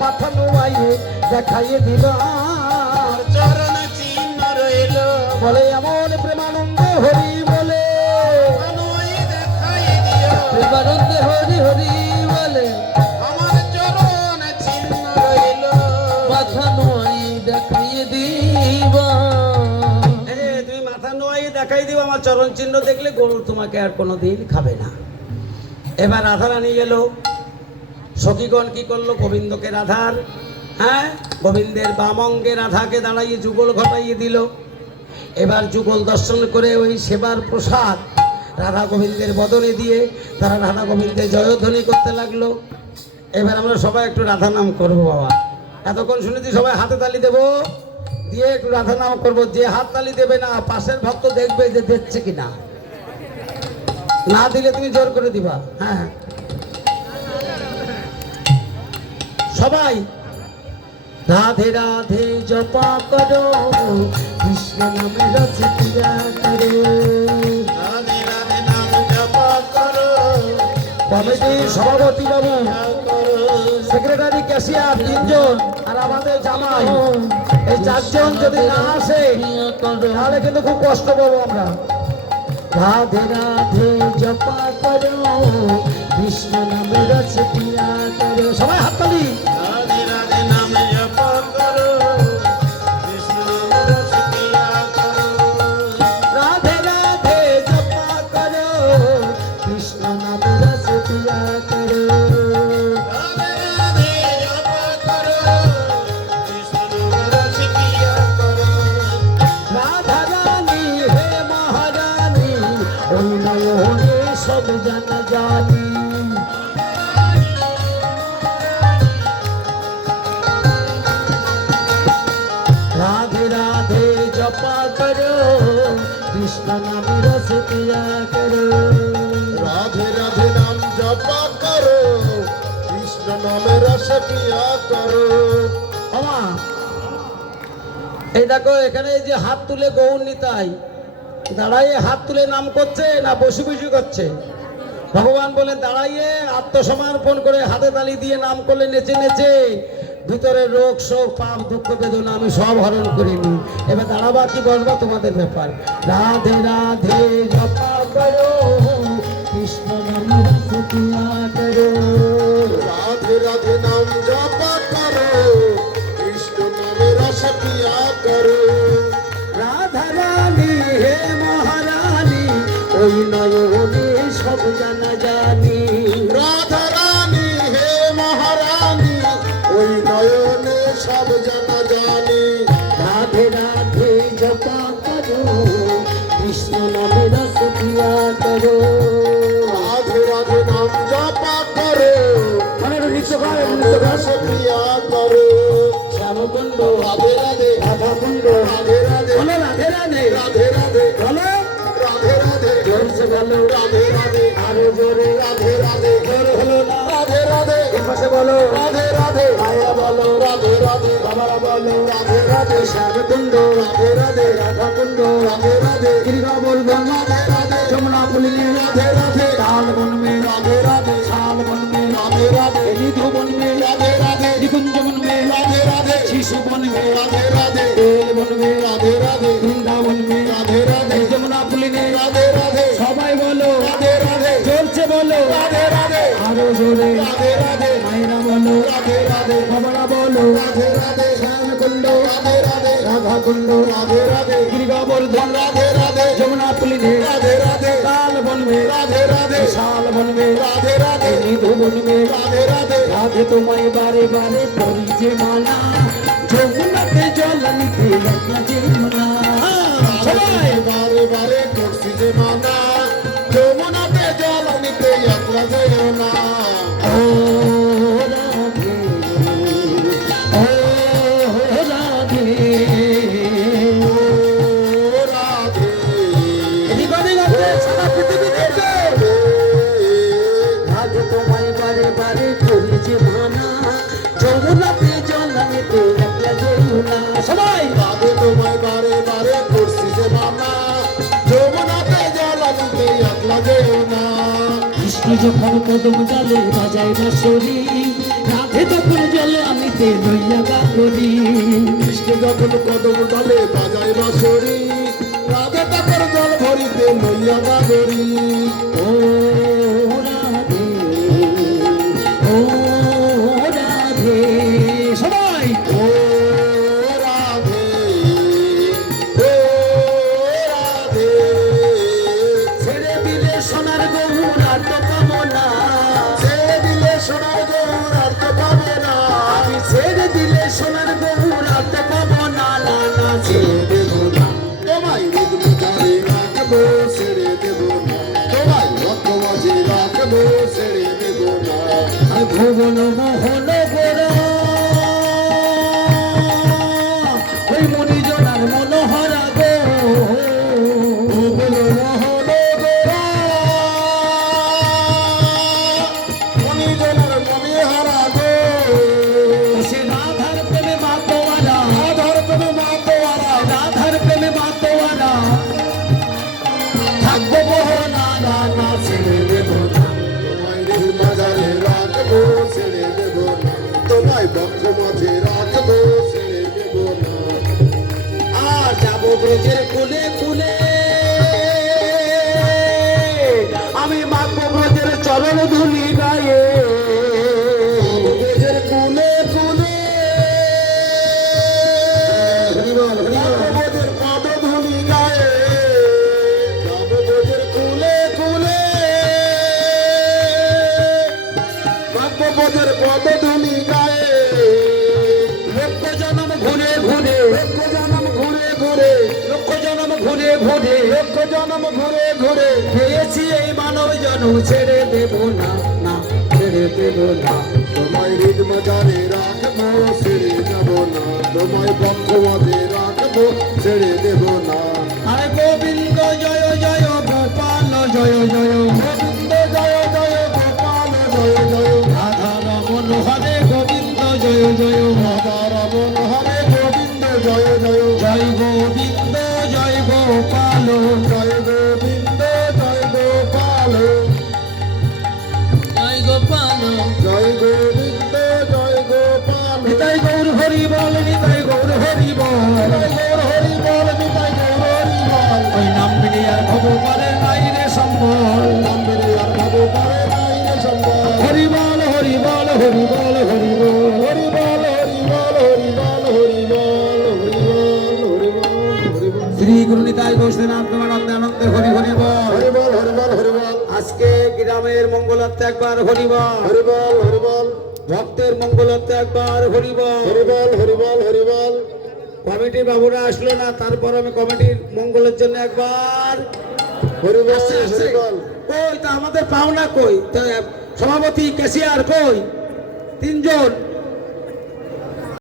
মাথা নোয়াইয়ে দেখাইয়ে দিবা। চরণ চিহ্ন রইল, বলে, এমন প্রেমানন্দ হরি বলে, দেখাই দিও। প্রেমানন্দে হরি হরি বলে, আমার চরণ চিহ্ন রইল, মাথা নোয়াই দেখাইয়ে দিবা। তুমি মাথা নোয়াইয়ে দেখাই দিবা। আমার চরণ চিহ্ন দেখলে গরু তোমাকে আর কোনোদিন খাবে না। এবার রাধারানী এলো। সখীগণ কি করলো? গোবিন্দকে রাধার, হ্যাঁ, গোবিন্দের বাম অঙ্গে রাধাকে দাঁড়াইয়ে যুগল ঘটাইয়ে দিল। এবার যুগল দর্শন করে ওই সেবার প্রসাদ রাধা গোবিন্দের বদনে দিয়ে তারা রাধা গোবিন্দের জয়ধ্বনি করতে লাগলো। এবার আমরা সবাই একটু রাধা নাম করবো বাবা। এতক্ষণ শুনেছি সবাই হাতে তালি দেবো, দিয়ে একটু রাধা নাম করবো। যে হাত তালি দেবে না, পাশের ভক্ত দেখবে যে দেখছে কিনা, না দিলে তুমি জোর করে দিবা। হ্যাঁ, সবাই রাধে রাধে জপা করো, কৃষ্ণ নামে রস পিয়া করো। রাধে রাধে নাম জপ করো, কমিটির সভাপতি বাবু, সেক্রেটারি, ক্যাশিয়ার 3 জন, আর আমাদের জামাই, এই 4 জন যদি না আসে তাহলে কিন্তু খুব কষ্ট পাবো আমরা। রাধে রাধে জপা করো, কৃষ্ণ নামে রস পিয়া করো। সবাই হাততালি। রাধে রাধে নাম জপ করো, কৃষ্ণ নাম রস পিয়া করো। রাধে রাধে জপা করো, কৃষ্ণ নাম রস পিয়া করো। রাধে রাধে জপ করো, কৃষ্ণ নাম রস পিয়া করো। রাধা রানী হে মহারানী, ওই নয়নে সব জানা জানি। রাধে জপা করো কৃষ্ণ নাম রস পিয়া করো রাধে রাধে নাম জপা করো কৃষ্ণ নামে রস পিয়া করো। আমা এই দেখো এখানে এই যে হাত তুলে গৌর নিতাই দাঁড়াইয়ে হাত তুলে নাম করছে না বসে বসে করছে? ভগবান বলেন দাঁড়াইয়ে আত্মসমর্পণ করে হাতে তালি দিয়ে নাম করলে নেচে নেচে ভিতরে রোগ শোক পাপ দুঃখ বেদনা আমি সব হরণ করিনি। এবার দাঁড়াবা কি বসবা তোমাদের ব্যাপার। রাধে রাধে জপা করো কৃষ্ণ নাম রস পিয়া করো রাধে রাধে নাম জপা করো কৃষ্ণ নামে রস পিয়া করো। রাধা রানী হে মহারানী ওই নয়নে সব জানা জানি। রাধা রানী হে মহারানী ওই নয়নে সব জানা জানি। রাধে রাধে জপা করো কৃষ্ণ নামে রস পিয়া করো। রাধে রাধে নাম জপা করো রস পিয়া করো। শ্যামকুণ্ড রাধে রাধে রাধা কুণ্ড রাধে রাধে বলো রাধে রাধে রাধে রাধে বলো রাধে রাধে জোরসে বলো রাধে রাধে আরো জোরে রাধে রাধে জোর হলো না রাধে রাধে এপাশে বলো রাধে রাধে মায়া বলো রাধে রাধে বাবারা বলো রাধে রাধে শ্যামকুণ্ড রাধে রাধে রাধা কুণ্ড রাধে রাধে गिरिगा बोल गंगा রাধে রাধে जमुना पुलिली রাধে রাধে ताल वन में রাধে राधे साल वन में राधे राधे निधु वन में राधे राधे निकुंज वन में राधे राधे शिशु वन में राधे राधे तेल वन में राधे राधे वृंदावन में राधे राधे जमुना पुलिली राधे राधे সবাই বলো राधे राधे জোরছে বলো राधे राधे আরো জোরে राधे राधे মায়েরা বলো राधे राधे বাবারা বলো राधे राधे শ্যামকুণ্ড राधे राधे রাধা কুণ্ড राधे राधे गिरिगा बोर्धन राधे राधे जमुना पुलिली राधे राधे ताल वन में राधे राधे साल वन में राधे राधे निधु वन में राधे राधे রাধে তোমায় বারে বারে করি যে মানা যমুনাতে জল নিতে লাগলা যে মানা সবাই বারে বারে করছি যে মানা যমুনাতে জল নিতে একলা যাইও না। ও রাধে ও রাধে ও রাধে এদিক ওদিক আছে সারা পৃথিবী দেখবে রাধে তোমায় বারে বারে করি যে মানা যমুনাতে জল নিতে লাগলা যে মানা সবাই রাধে তোমায় বারে বারে করছি যে মানা যমুনাতে জল নিতে একলা যাইও না। কৃষ্ণ যখন কদম জালে বাজাই বাঁশরি রাধে তখন জলে আমিতে লইয়া গা করি কৃষ্ণ যখন কদম তলে বাজায় বাঁশরি রাধে তখন জল ভরিতে লইয়া বাগরি। ও রাধে ও রাধে সবাই ও রাধে ও রাধে ছেড়ে দিলে সোনার গৌর আর তো পাবো না ছেড়ে দিলে সোনার গৌর আর তো পাবো না। আমি ছেড়ে দিলে সোনার গৌর আর তো পাবো না না না ছেড়ে দেবো না তোমায় হৃদয় রাখবো ছেড়ে দেব না। তোমায় রক্ত মাঝে রাখবো ছেড়ে দেব না। আর ভুবন মোহন গোর ওই মনিজনার মনোহরা গো ভুবন মোহন গোরা মনিজনের মনে হারা গো সে রাধার প্রেমে মাতোয়ারা আধার তুমি মাতোয়ারা রাধার প্রেমে মাতোয়ারা থাকবো মোহনা না না ছেড়ে দেব না তোমায় নীল বাজারে রাখবো ছেড়ে দেব না। তোমায় বক্ষ মাঝে রাখবো ছেড়ে দেব না। আর যাবো ব্রজের কুলে কুলে আমি মাখবো ব্রজের চরণ ধুলি গায়ে ব্রজের কুলে কুলে ব্রজের পদধূলি গায়ে ব্রজের কুলে কুলে ব্রজের পদধূলি গায়ে লক্ষ জনম ঘুরে ঘুরে লক্ষ জনম ঘুরে ঘুরে লক্ষ জনম ঘুরে ঘুরে লক্ষ জনম ঘুরে ঘুরে পেয়েছি এই মানব জনম ছেড়ে দেব না না ছেড়ে দেব না তোমায় হৃদ মাজারে রাখবো ছেড়ে যাব না। তোমায় বক্ষ মাঝে রাখবো রাখবো ছেড়ে দেব না আরে গোবিন্দ জয় জয় গোপাল জয় জয় গোবিন্দ জয় জয় গোপাল জয় জয় রাধা রমন হরে গোবিন্দ জয় জয় রাধা রমন হরে গোবিন্দ জয় জয় জয় গোবিন্দ জয় গোপাল জয় গোবিন্দ জয় গোপাল জয় গোপাল জয় গোবিন্দ জয় গোপাল নিতাই গৌর হরি বল নিতাই গৌর হরি বল জয় গৌর হরি বল নিতাই গৌর হরি বল ওই নাম মিলিয়ার ভগবানের নাই রে সম্বল নাম বেড়ে আর ভাবো পারে নাই রে সম্ভব হরি বল হরি বল হরি বল হরি বল হরি বল হরি বল হরি বল হরি বল হরি বল হরি বল হরি বল শ্রী গুরু নিতাই বৈষ্ণব প্রেমানন্দে আনন্দে হরি হরি বল হরি বল হরি বল হরি বল আজকে গ্রামের মঙ্গলার্থে একবার হরি বল হরি বল হরি বল ভক্তের মঙ্গলার্থে একবার হরি বল হরি বল হরি বল হরি বল কমিটির বাবুরা আসলো না তারপর আমি কমিটির মঙ্গলের জন্য একবার হরি বল আসছে, আসছে। হরি বল কই তা আমাদের পাওনা কই তা সভাপতি ক্যাশিয়ার কই তিনজন